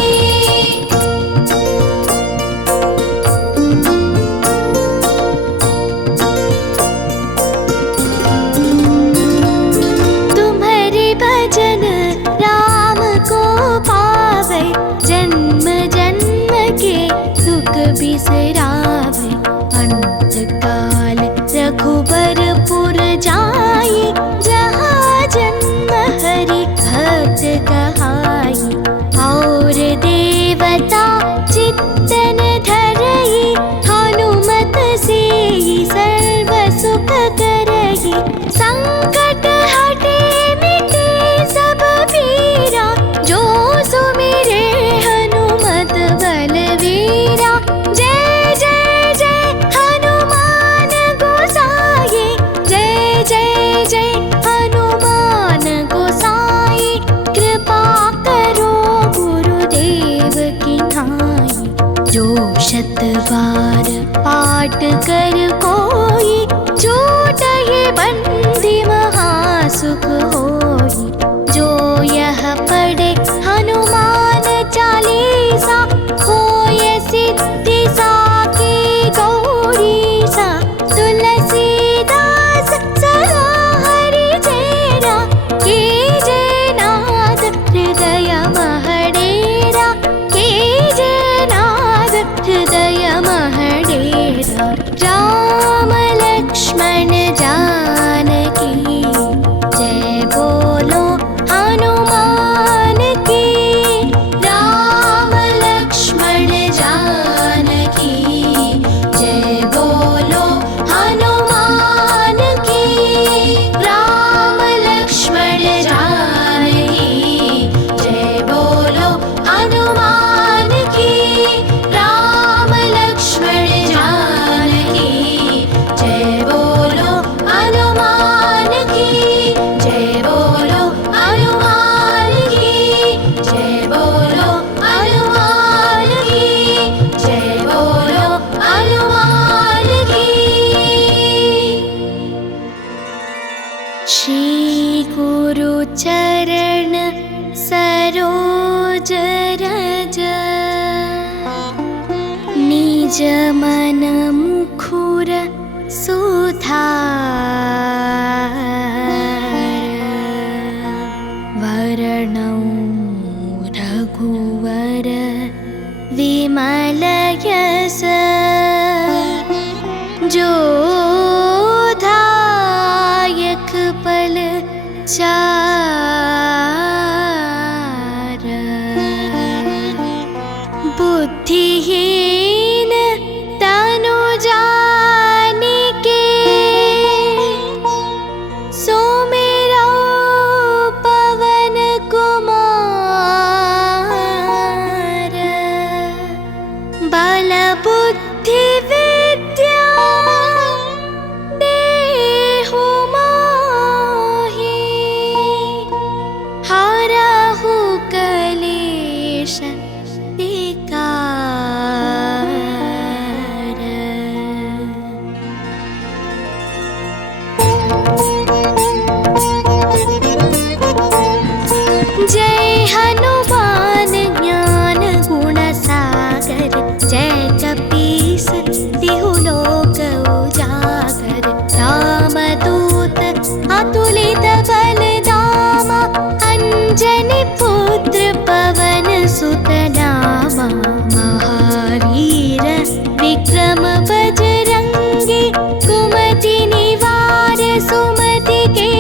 तुम्हारे भजन राम को पावे, जन्म जन्म के दुख बिसरावे। अंत काल रघुबरपुर जाई, जहाँ जन्म हरि भक्त कहाई। और देवता चित्तन धरई, हनुमत से सर्व सुख करई। संकट हटे मिटे सब पीरा, जो सुमिरे हनुमत बलवीरा। जय जय जय हनुमान गोसाई, जय जय जय हनुमान गोसाई। कृपा करो गुरुदेव की नाई, जो शत बार पाठ कर कोई। छूटहि बंदी महासुख होई, जो यह पढ़े हनुमान चालीसा। होय सिद्धि साखी गौरी सा, तुलसीदास सदा हरि चेरा। कीजे नाद हृदय महडेरा, कीजे नाद हृदय महडेरा। जमन मुखुर सुधार वर्णौ रघुवर विमल यश जोधायक पल चार बुद्धिहीन तनु जानिके सुमिरौ पवन कुमार बल बुद्धि विद्या देहु मोहि हरहु कलेश विकार। जय हनुमान ज्ञान गुण सागर जय कपीस तिहु लोक उजागर रामदूत अतुलित बल धामा अंजनी पुत्र पवन सुत नामा महावीर विक्रम बजरंगी कुमति निवार सुमति के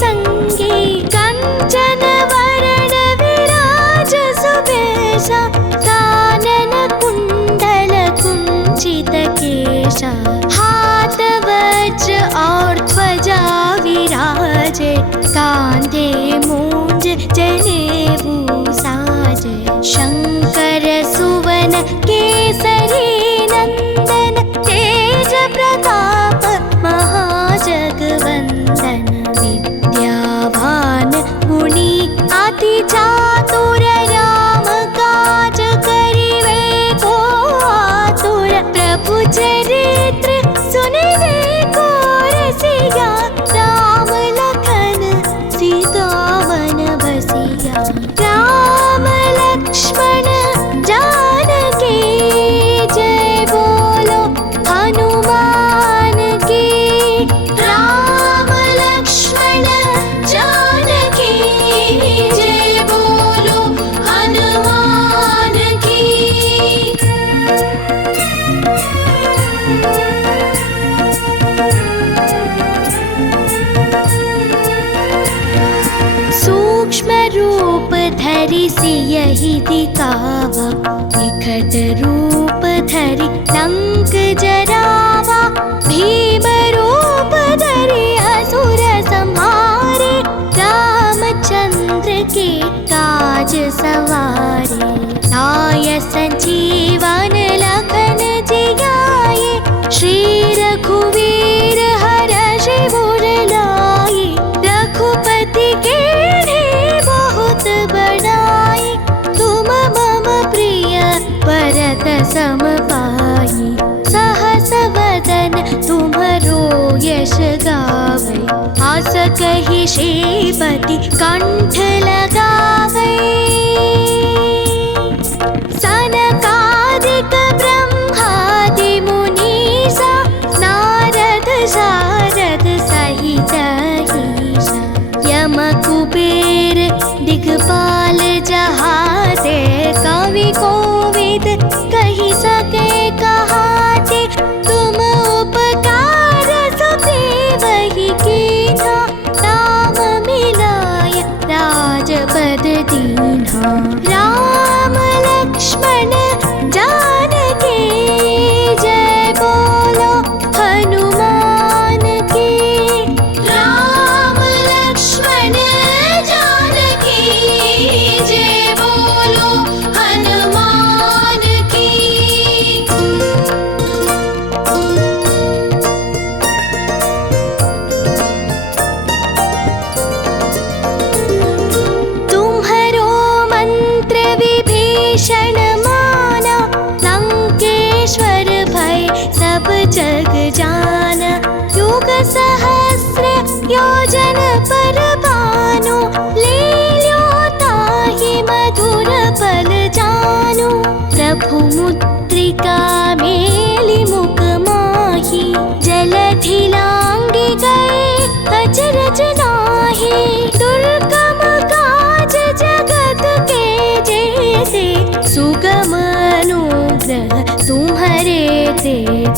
संगी कंचन वरण विराज सुबेशा कानन कुंडल कुंचित केशा हाथ वज्र और ध्वजा विराजे कांधे मूंज जनेऊ साजे शंकर सुवन केसरी नंदन तेज प्रताप महाजगवंदन विद्यावान गुणी अति चातुर राम काज करिवे को आतुर प्रभु चरित्र सुनिवे को रसिया राम लखन सीता मन बसिया राम लक्ष्मण जानकी जय बोलो हनुमान की राम लक्ष्मण जानकी जय बोलो हनुमान की। सूक्ष्म रूप धरि सियहि दिखावा विकट रूप धरि लंक जरावा भीम रूप धरि असुर संहारे रामचंद्र के काज सवारे लाय संजीवन लखन जियाए श्री रघुवीर हरषि उर लाए रघुपति के बहुत बड़ाई तुम मम प्रिय भरत सम पाई सहस वदन तुम्हरो यश गावै आस कहि श्रीपति कंठ लगावै सनकादिक ब्रह्मादि मुनीसा नारद शारद सहित ईसा यम कुबेर दिगपाल जहाते कवि कोविद कहि सके कहाते तुम उपकार सुग्रीवहि कीन्हा राम मिलाय राजपद दीन्हा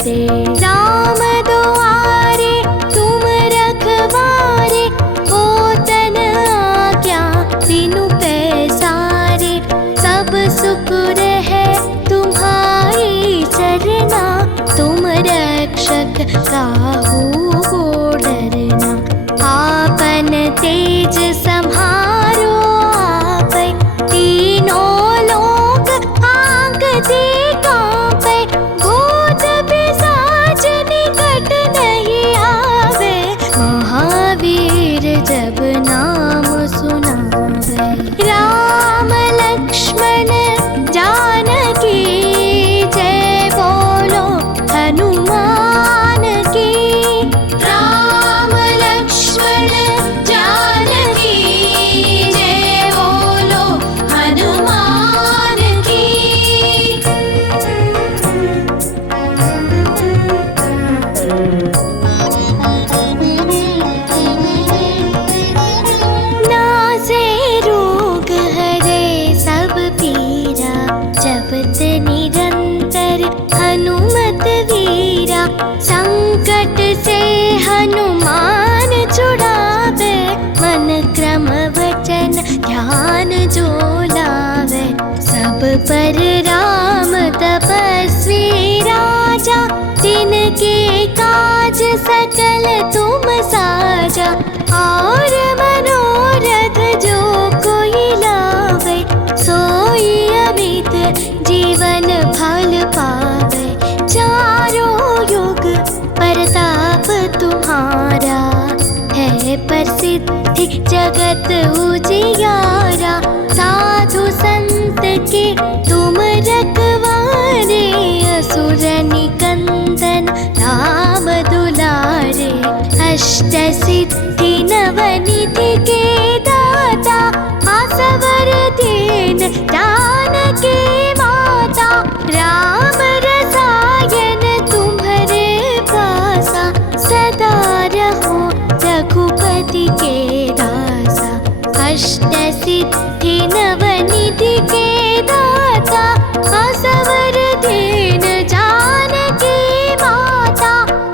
दे। राम दुआरे तुम रखवारे, हो तन आज्ञा तीनों पैसारे। सब सुख रहे तुम्हारी चरना, तुम रक्षक काहू को डरना। आपन तेज सम्हारो आपै, तीनों लोक आंगते कांपै। भूत पिशाच निकट नहीं आवे, महावीर जब नाम सुनावे। राम लक्ष्मण जानकी जय बोलो हनुमान की। राम लक्ष्मण जानकी जय बोलो हनुमान की। नासे रोग हरे सब पीरा, जपत निरंतर हनुमत वीरा। संकट से हनुमान छुड़ावे, मन क्रम वचन ध्यान जो लावे। सब पर राम तपस्वी राजा, तिनके काज सकल तुम साजा। और मनोरथ जो कोई लावे, सोई अमित जीवन फल पावे। चारों युग प्रताप तुम्हारा, है प्रसिद्धि जगत उजियारा। साधु संत के तुम रखवारे, असुर निकंदन राम दुलारे। अष्ट सिद्धि नवनिधि के दाता, आसवर दीन जानकी माता। राम रसायन तुम्हारे पासा, सदा रहो रघुपति के दासा। अष्ट सिद्धि नवनिधि के दाता, आसवर दीन जानकी माता।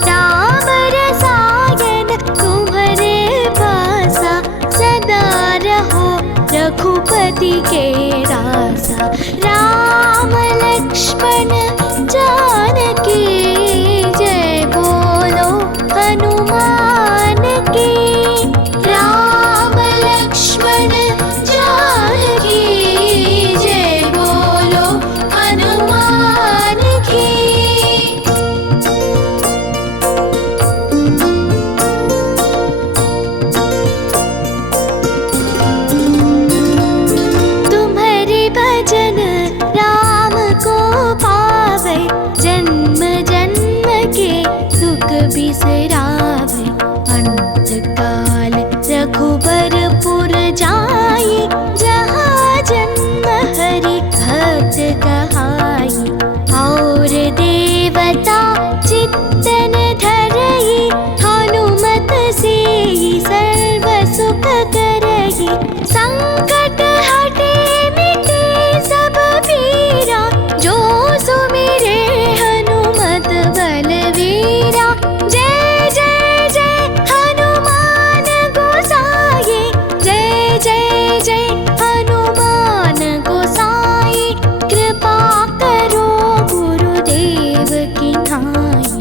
राम रसायन तुम्हारे पासा, सदा रहो रघुपति के दासा। राम लक्ष्मण जानकी जय बोलो हनुमान की। राम लक्ष्मण जानकी जय बोलो हनुमान की। तुम्हारे भजन राम को पावे, जन्म जन्म के दुख बिसरावे। अंत काल रघुबरपुर जाई, जहाँ जन्म हरि भक्त कहाई। और देवता चित्तन धरई, हनुमत से सर्व सुख करई। संकट हटे मिटे सब पीरा, जो सुमिरे हनुमत बलवीरा। जय जय जय हनुमान गोसाई, जय जय जय हनुमान गोसाई। कृपा करो गुरुदेव की नाई,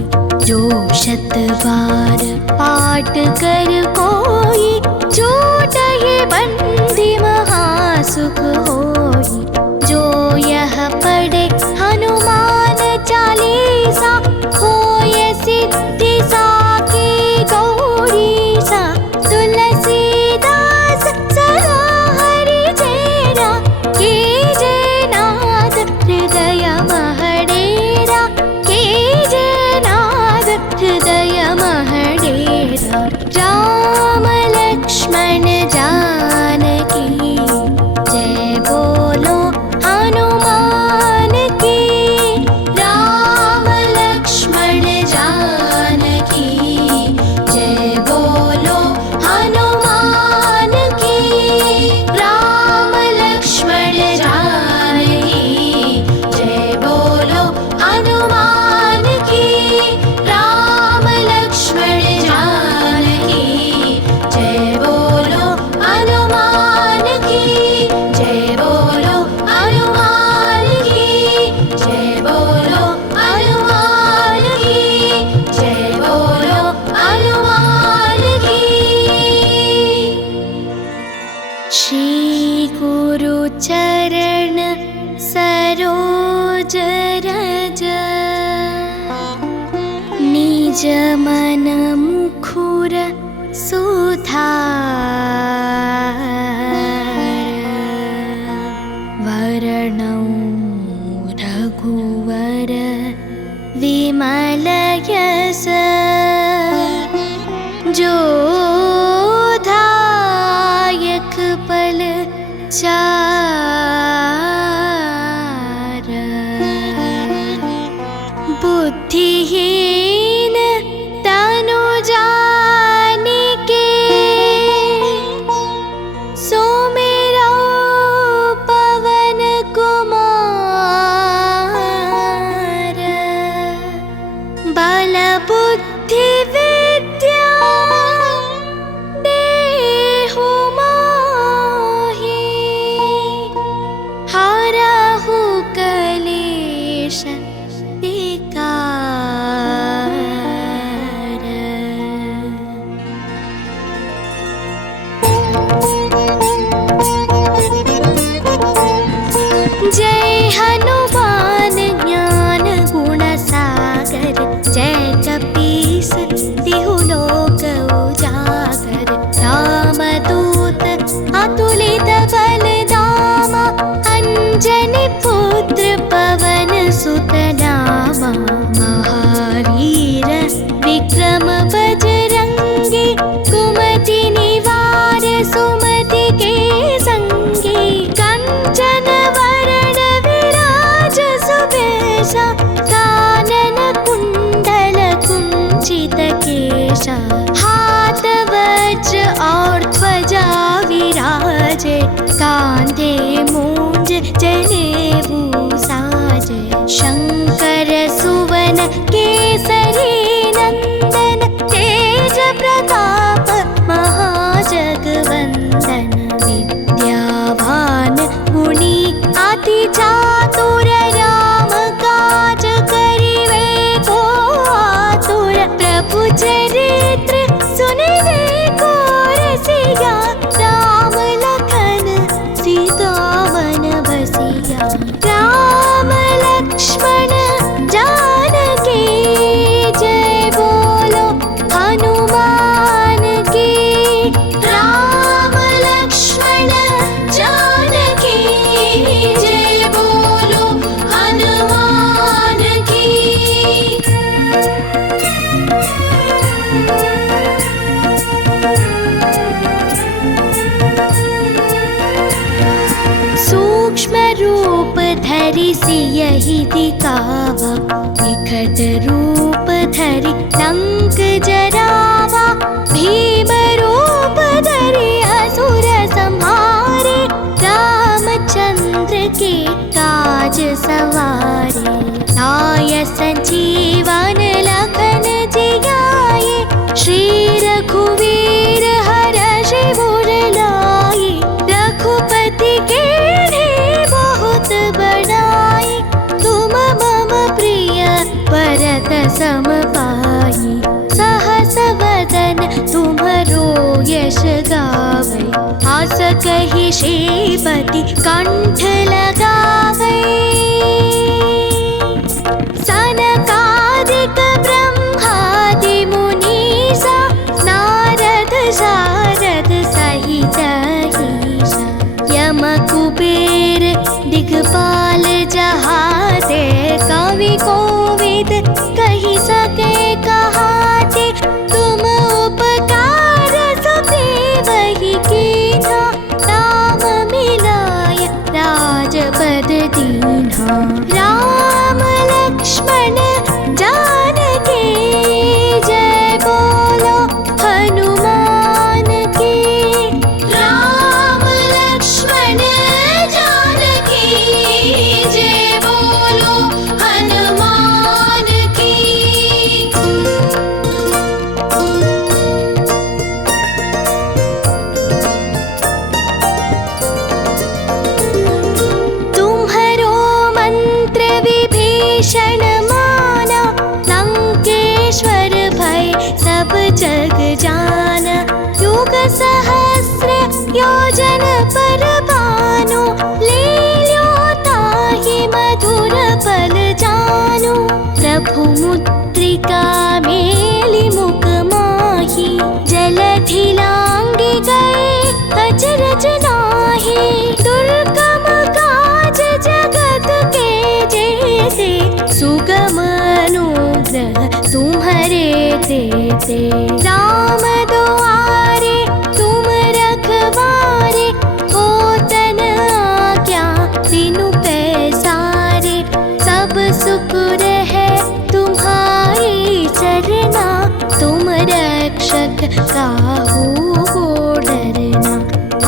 जो शत बार पाठ कर कोई। छूटहि बंधि महासुख होई, जो यह पढ़े हनुमान चालीसा। होय सिद्धि साकी गौरी सा, तुलसीदास सदा हरि चेरा। कीजे नाद हृदय महडेरा, कीजे नाद हृदय महडेरा। राम लक्ष्मण जानकी जय बोलो हनुमान की। राम लक्ष्मण जानकी जय बोलो हनुमान की। राम लक्ष्मण जानकी जय बोलो हनुमान की। जमन मुखुर सुधार वर्णौ रघुवर विमल यश जोधायक पल चार बुद्धिहीन तनु जानिके सुमिरौ पवन कुमार बल बुद्धि विद्या देहु मोहि हरहु कलेश विकार। जय हनुमान ज्ञान गुण सागर जय कपीस तिहु लोक उजागर रामदूत अतुलित बल धामा अंजनी पुत्र पवन सुत नामा महावीर विक्रम बजरंगी कुमति निवार सुमति के संगी कंचन वरण विराज सुबेशा कानन कुंडल कुंचित केशा हाथ वज्र और ध्वजा विराजे कांधे मूंज जनेऊ साजे शंकर सुवन केसरी नंदन तेज प्रताप महाजगवंदन विद्यावान गुणी अति चातुर राम काज करिवे को आतुर प्रभु चरित्र सुनिवे को रसिया राम लखन सीता मन बसिया राम लक्ष्मण जानकी जय बोलो हनुमान की राम लक्ष्मण जानकी जय बोलो हनुमान की। सूक्ष्म रूप धरि सियहि दिखावा विकट रूप धरि लंक जरावा भीम रूप धरि असुर संहारे रामचंद्र के काज सवारे लाय संजीवन लखन जियाए श्री रघुवीर हरषि उर लाए रघुपति के बहुत बड़ाई तुम मम प्रिय भरत सम पाई सहस वदन तुम्हरो यश गावै आस कहि श्रीपति कंठ लगावै सनकादिक ब्रह्मादि मुनीसा नारद शारद सहित ईसा यम कुबेर दिगपाल जहाते कवि कोविद कहि सके कहाते तुम उपकार सुग्रीवहि कीन्हा राम मिलाय राजपद दीन्हा राम लक्ष्मण जानकी जय बोलो हनुमान की राम लक्ष्मण जानकी जय बोलो हनुमान की। तुम्हरो मंत्र विभीषण माना लंकेश्वर भय सब जग जाना युग सहस्र योजन पर भानु लील्यो ताहि मधुर बल जानो, प्रभु मुद्रिका मेली मुख माही, जलधि लांघि गए अचरज नाहि। दुर्गम काज जगत के जेते, सुगम अनुग्रह तुम्हारे तेते। राम दुआरे तुम रखवारे, होतन आज्ञा बिनु पैसारे। सब सुख रहे तुम्हारी चरना, तुम रक्षक काहू को डरना।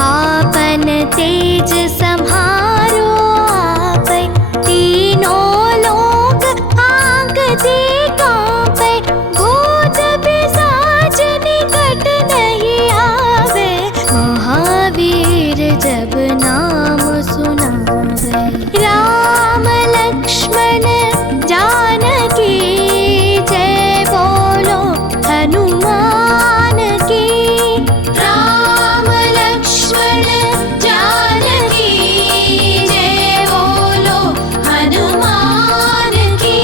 आपन तेज सम्हारो आपै, तीनों लोक आँकते काँपै। भूत पिशाच निकट नहीं आवे, महावीर जब नाम सुनावे। राम लक्ष्मण जानकी जय बोलो हनुमान की। राम लक्ष्मण जानकी जय बोलो हनुमान की।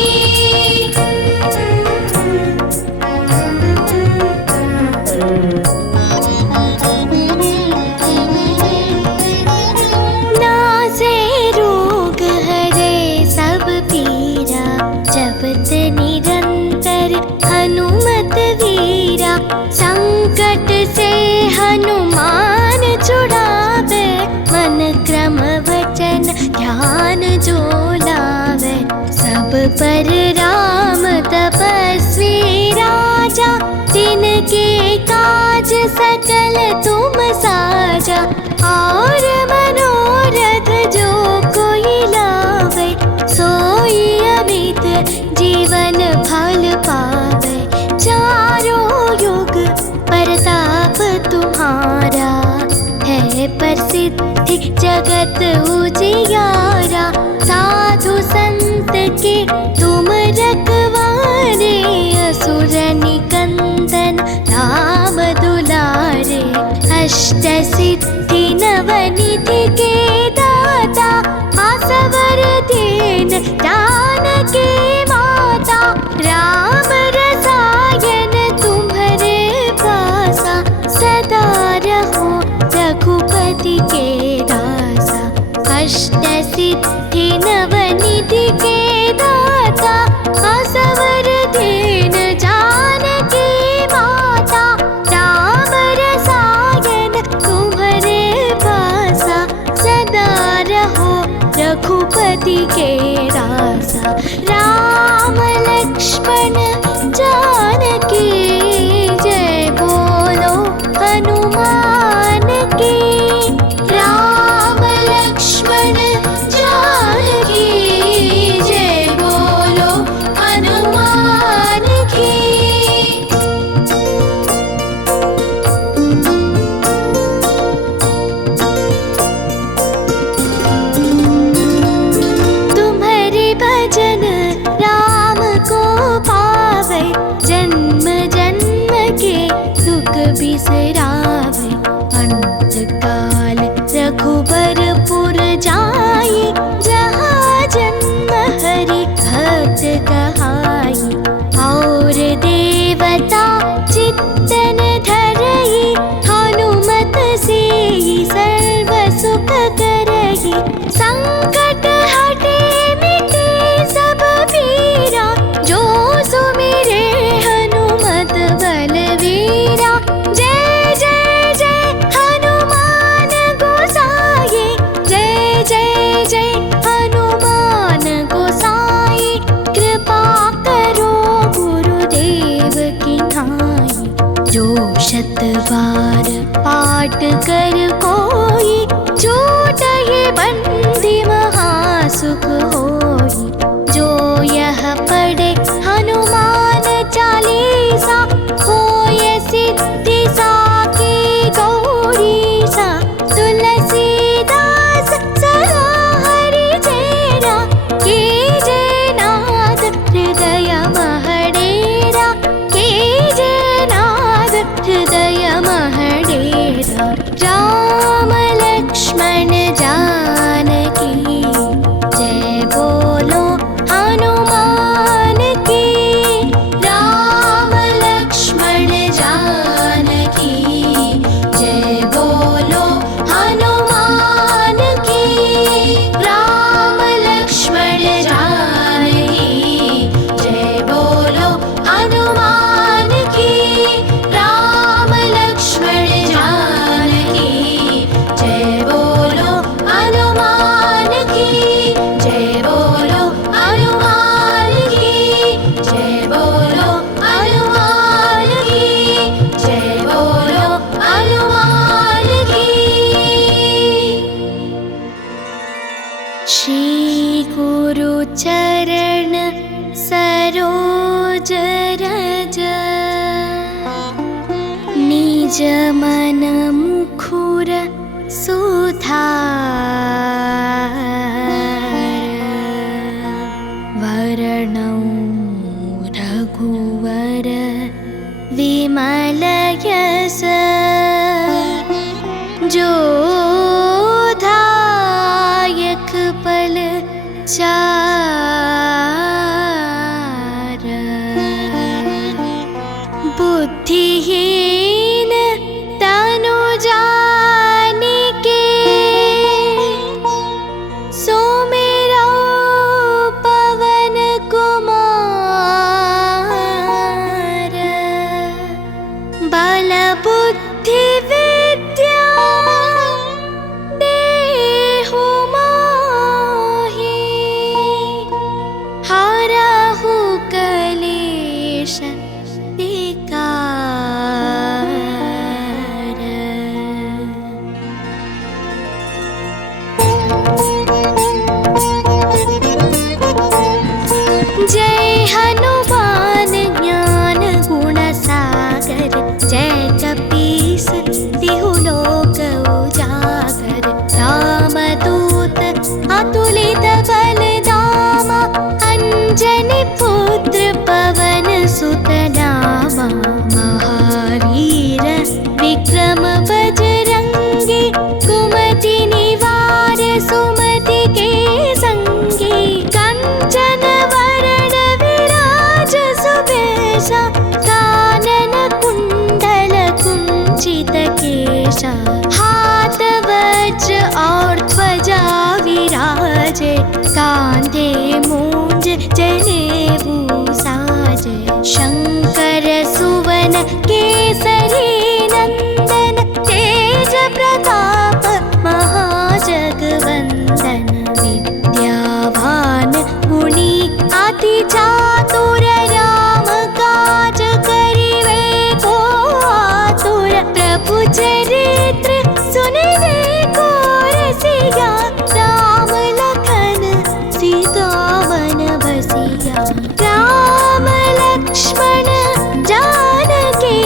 नासे रोग हरे सब पीरा, जपत निरंतर हनुमत वीरा। संकट से हनुमान छुड़ावे, मन क्रम वचन ध्यान जो लावे। सब पर राम तपस्वी राजा, तिनके काज सकल तुम साजा। और मनोरथ जो कोई लावे, सोई अमित जीवन फल पावे। चारों युग प्रताप तुम्हारा, है प्रसिद्धि जगत उजियारा। साधु संत के तुम रखवारे, असुर निकंदन राम दुलारे। अष्ट सिद्धि नवनिधि के दाता, आसवर दीन जानकी माता। राम रसायन तुम्हारे पासा, सदा रहो रघुपति के दासा। अष्ट सिद्धि नवनिधि के दाता, आसवर दीन जानकी माता। राम रसायन तुम्हारे पासा, सदा रहो रघुपति के दासा। राम लक्ष्मण जानकी जय बोलो हनुमान की। राम लक्ष्मण जानकी जय बोलो हनुमान की। तुम्हारे भजन राम को पावे, जन्म जन्म के दुख बिसरावे। अंत काल रघुबरपुर जाई, जहाँ जन्म हरि भक्त कहाई। और देवता चित्तन धरई, हनुमत से सर्व सुख करई। संकट हटे मिटे सब पीरा, जो सुमिरे हनुमत बलवीरा। जय जय जय हनुमान गोसाई, जय जय जय हनुमान गोसाई। कृपा करो गुरुदेव की नाई, जो शत बार पाठ कर कोई। छूटहि बंधि महासुख होई, जो यह पढ़े हनुमान चालीसा। होय सिद्धि साकी गौरीसा, तुलसीदास सदा हरि चेरा। कीजे नाथ हृदय महडेरा, कीजे नाथ हृदय महडेरा। राम लक्ष्मण जानकी जय बोलो मन मुखुर सुधार वर्णौ रघुवर विमल यश जोधायक पल चार बुद्धिहीन तनु जानिके सुमिरौ पवन कुमार बल बुद्धि विद्या देहु मोहि हरहु कलेश विकार। जय हनुमान ज्ञान गुण सागर जय कपीस तिहु लोक उजागर रामदूत अतुलित बल धामा अंजनी पुत्र पवन सुत नामा महावीर विक्रम बजरंगी कुमति निवार सुमति के संगी कंचन वरण विराज सुबेशा कानन कुंडल कुंचित केशा हाथ वज्र और ध्वजा विराजे कांधे मूंज जनेऊ साजे शंकर सुवन केसरी नंदन तेज प्रताप महाजगवंदन विद्यावान गुणी अति चातुर राम काज करिवे को आतुर प्रभु चरित्र सुनिवे को रसिया राम लखन सीता मन बसिया राम लक्ष्मण जानकी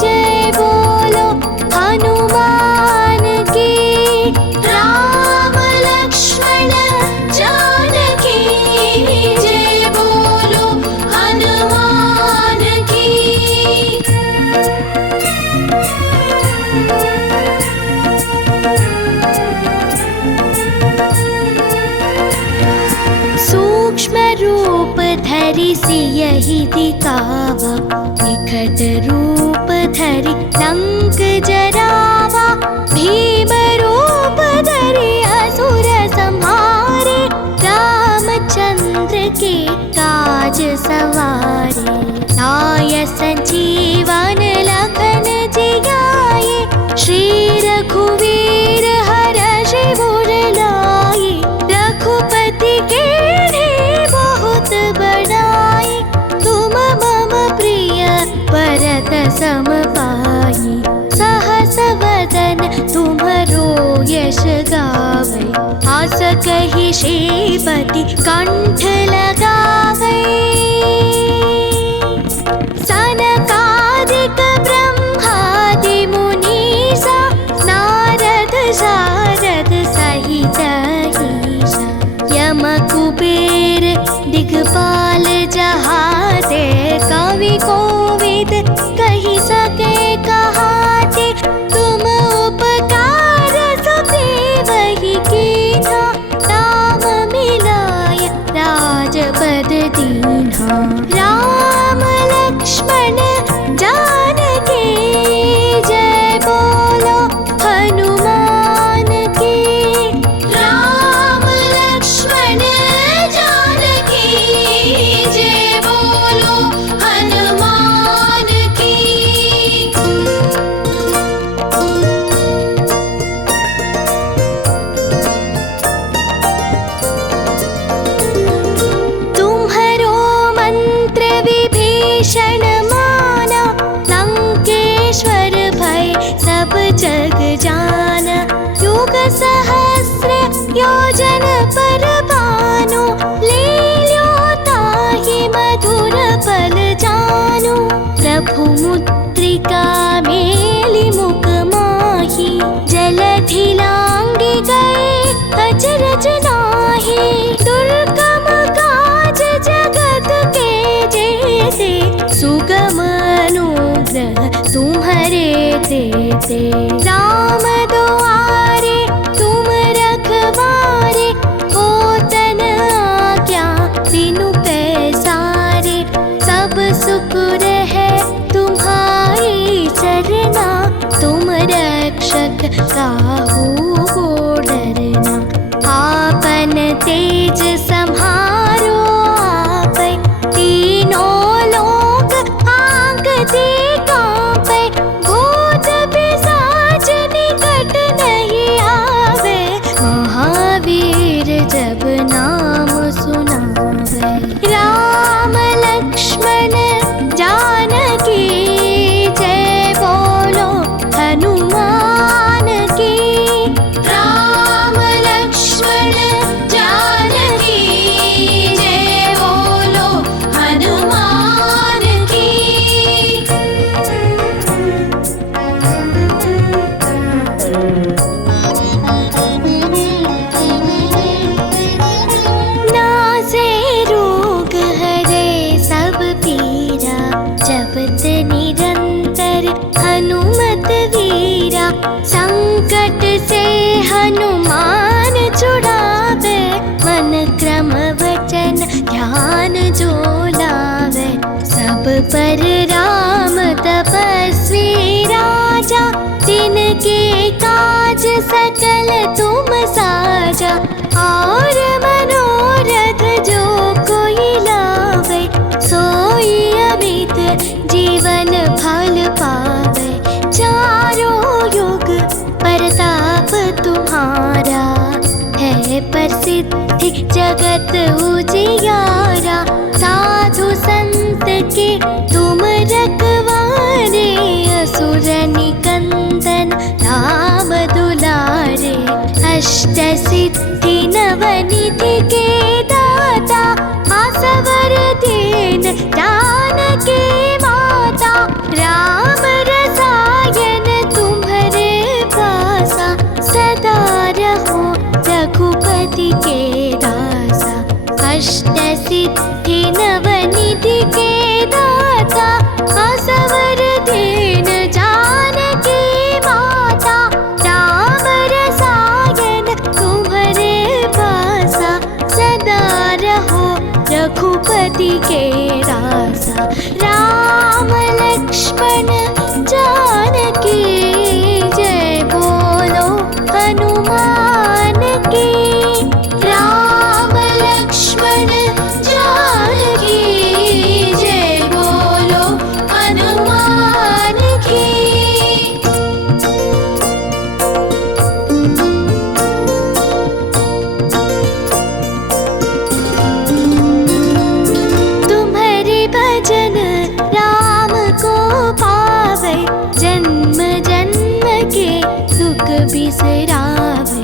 जय बोलो हनुमान की राम लक्ष्मण जानकी जय बोलो हनुमान की। सूक्ष्म रूप धरि सियहि दिखावा विकट रूप धरि लंक जरावा भीम रूप धरि असुर संहारे रामचंद्र के काज सवारे लाय संजीवन लखन जियाए श्री रघुवीर हरषि उर लाए रघुपति के बहुत बड़ाई तुम मम प्रिय भरत सम पाई सहस वदन तुम्हरो यश गावै आस कहि श्रीपति कंठ लगावै सनकादिक ब्रह्मादि मुनीसा नारद शारद सहित ईसा यम कुबेर दिगपाल जहाते कवि कोविद कहि सके कहाते तुम उपकार सुग्रीवहि कीन्हा राम मिलाय राजपद दीन्हा राम लक्ष्मण जानकी जय बोलो हनुमान की राम लक्ष्मण जानकी जय बोलो हनुमान की। तुम्हरो मंत्र विभीषण माना लंकेश्वर भय सब जग जाना युग सहस्र योजन पर भानु लील्यो ताहि मधुर पल जानु प्रभु मुद्रिका में तुम्हारे देते। राम दुआरे तुम रखवारे, हो तन आज्ञा बिनु पैसारे। सब सुख रहे तुम्हारी चरना, तुम रक्षक काहू को डरना। आपन तेज सम्हारो आपै, तीनों लोक आँकते काँपै। भूत पिशाच निकट नहीं आवे, महावीर जब नाम सुनावे। राम लक्ष्मण जानकी जय बोलो हनुमान की। राम लक्ष्मण जानकी जय बोलो हनुमान की। नासे रोग हरे सब पीरा, जपत निरंतर हनुमत वीरा। संकट से हनुमान छुड़ावे, मन क्रम वचन ध्यान जो लावे। सब पर राम तपस्वी राजा, तिनके काज सकल तुम साजा। और मनोरथ जो कोई लावे, सोई अमित जीवन फल पावे। चारों युग प्रताप तुम्हारा, है प्रसिद्धि जगत उजियारा। साधु संत के तुम रखवारे, असुर निकंदन राम दुलारे। अष्ट सिद्धि नवनिधि के दाता, आसवर दीन जानकी माता। राम रसायन तुम्हारे पासा, सदा रहो रघुपति के दासा। अष्ट सिद्धि नवनिधि के दाता, आसवर दीन जानकी माता। राम रसायन तुम्हारे पासा, सदा रहो रघुपति के दासा। राम लक्ष्मण जानकी जय बोलो हनुमान की। राम लक्ष्मण जानकी जय बोलो हनुमान की। तुम्हारे भजन राम को पावे, जन्म जन्म के दुख बिसरावे।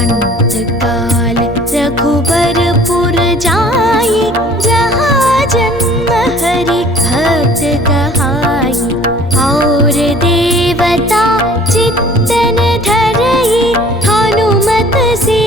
अंत काल रघुबरपुर जाई, जहाँ जन्म हरि भक्त कहाई। और देवता चित्तन धरई, हनुमत से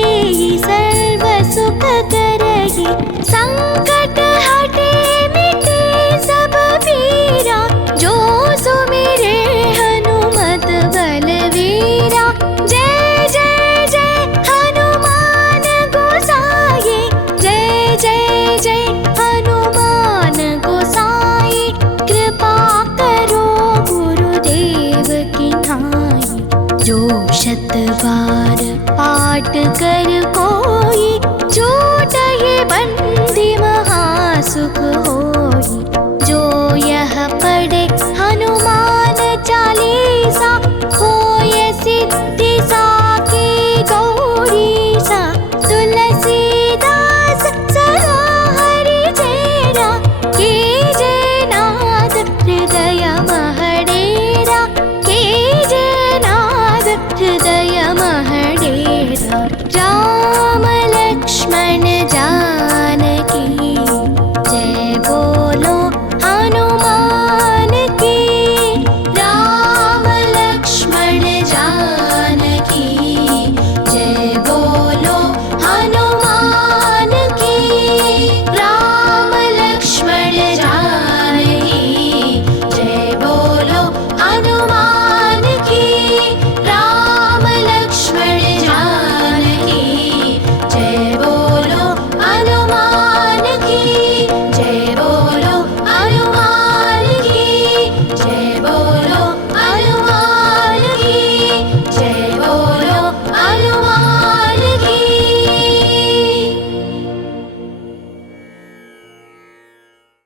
सर्व सुख करई। संकट हटे मिटे सब पीरा, जो सुमिरे हनुमत बलवीरा। जय जय जय हनुमान गोसाई, जय जय जय हनुमान गोसाई। कृपा करो गुरुदेव की नाई, जो शत बार पाठ कर कोई। छूटहि बंदी महासुख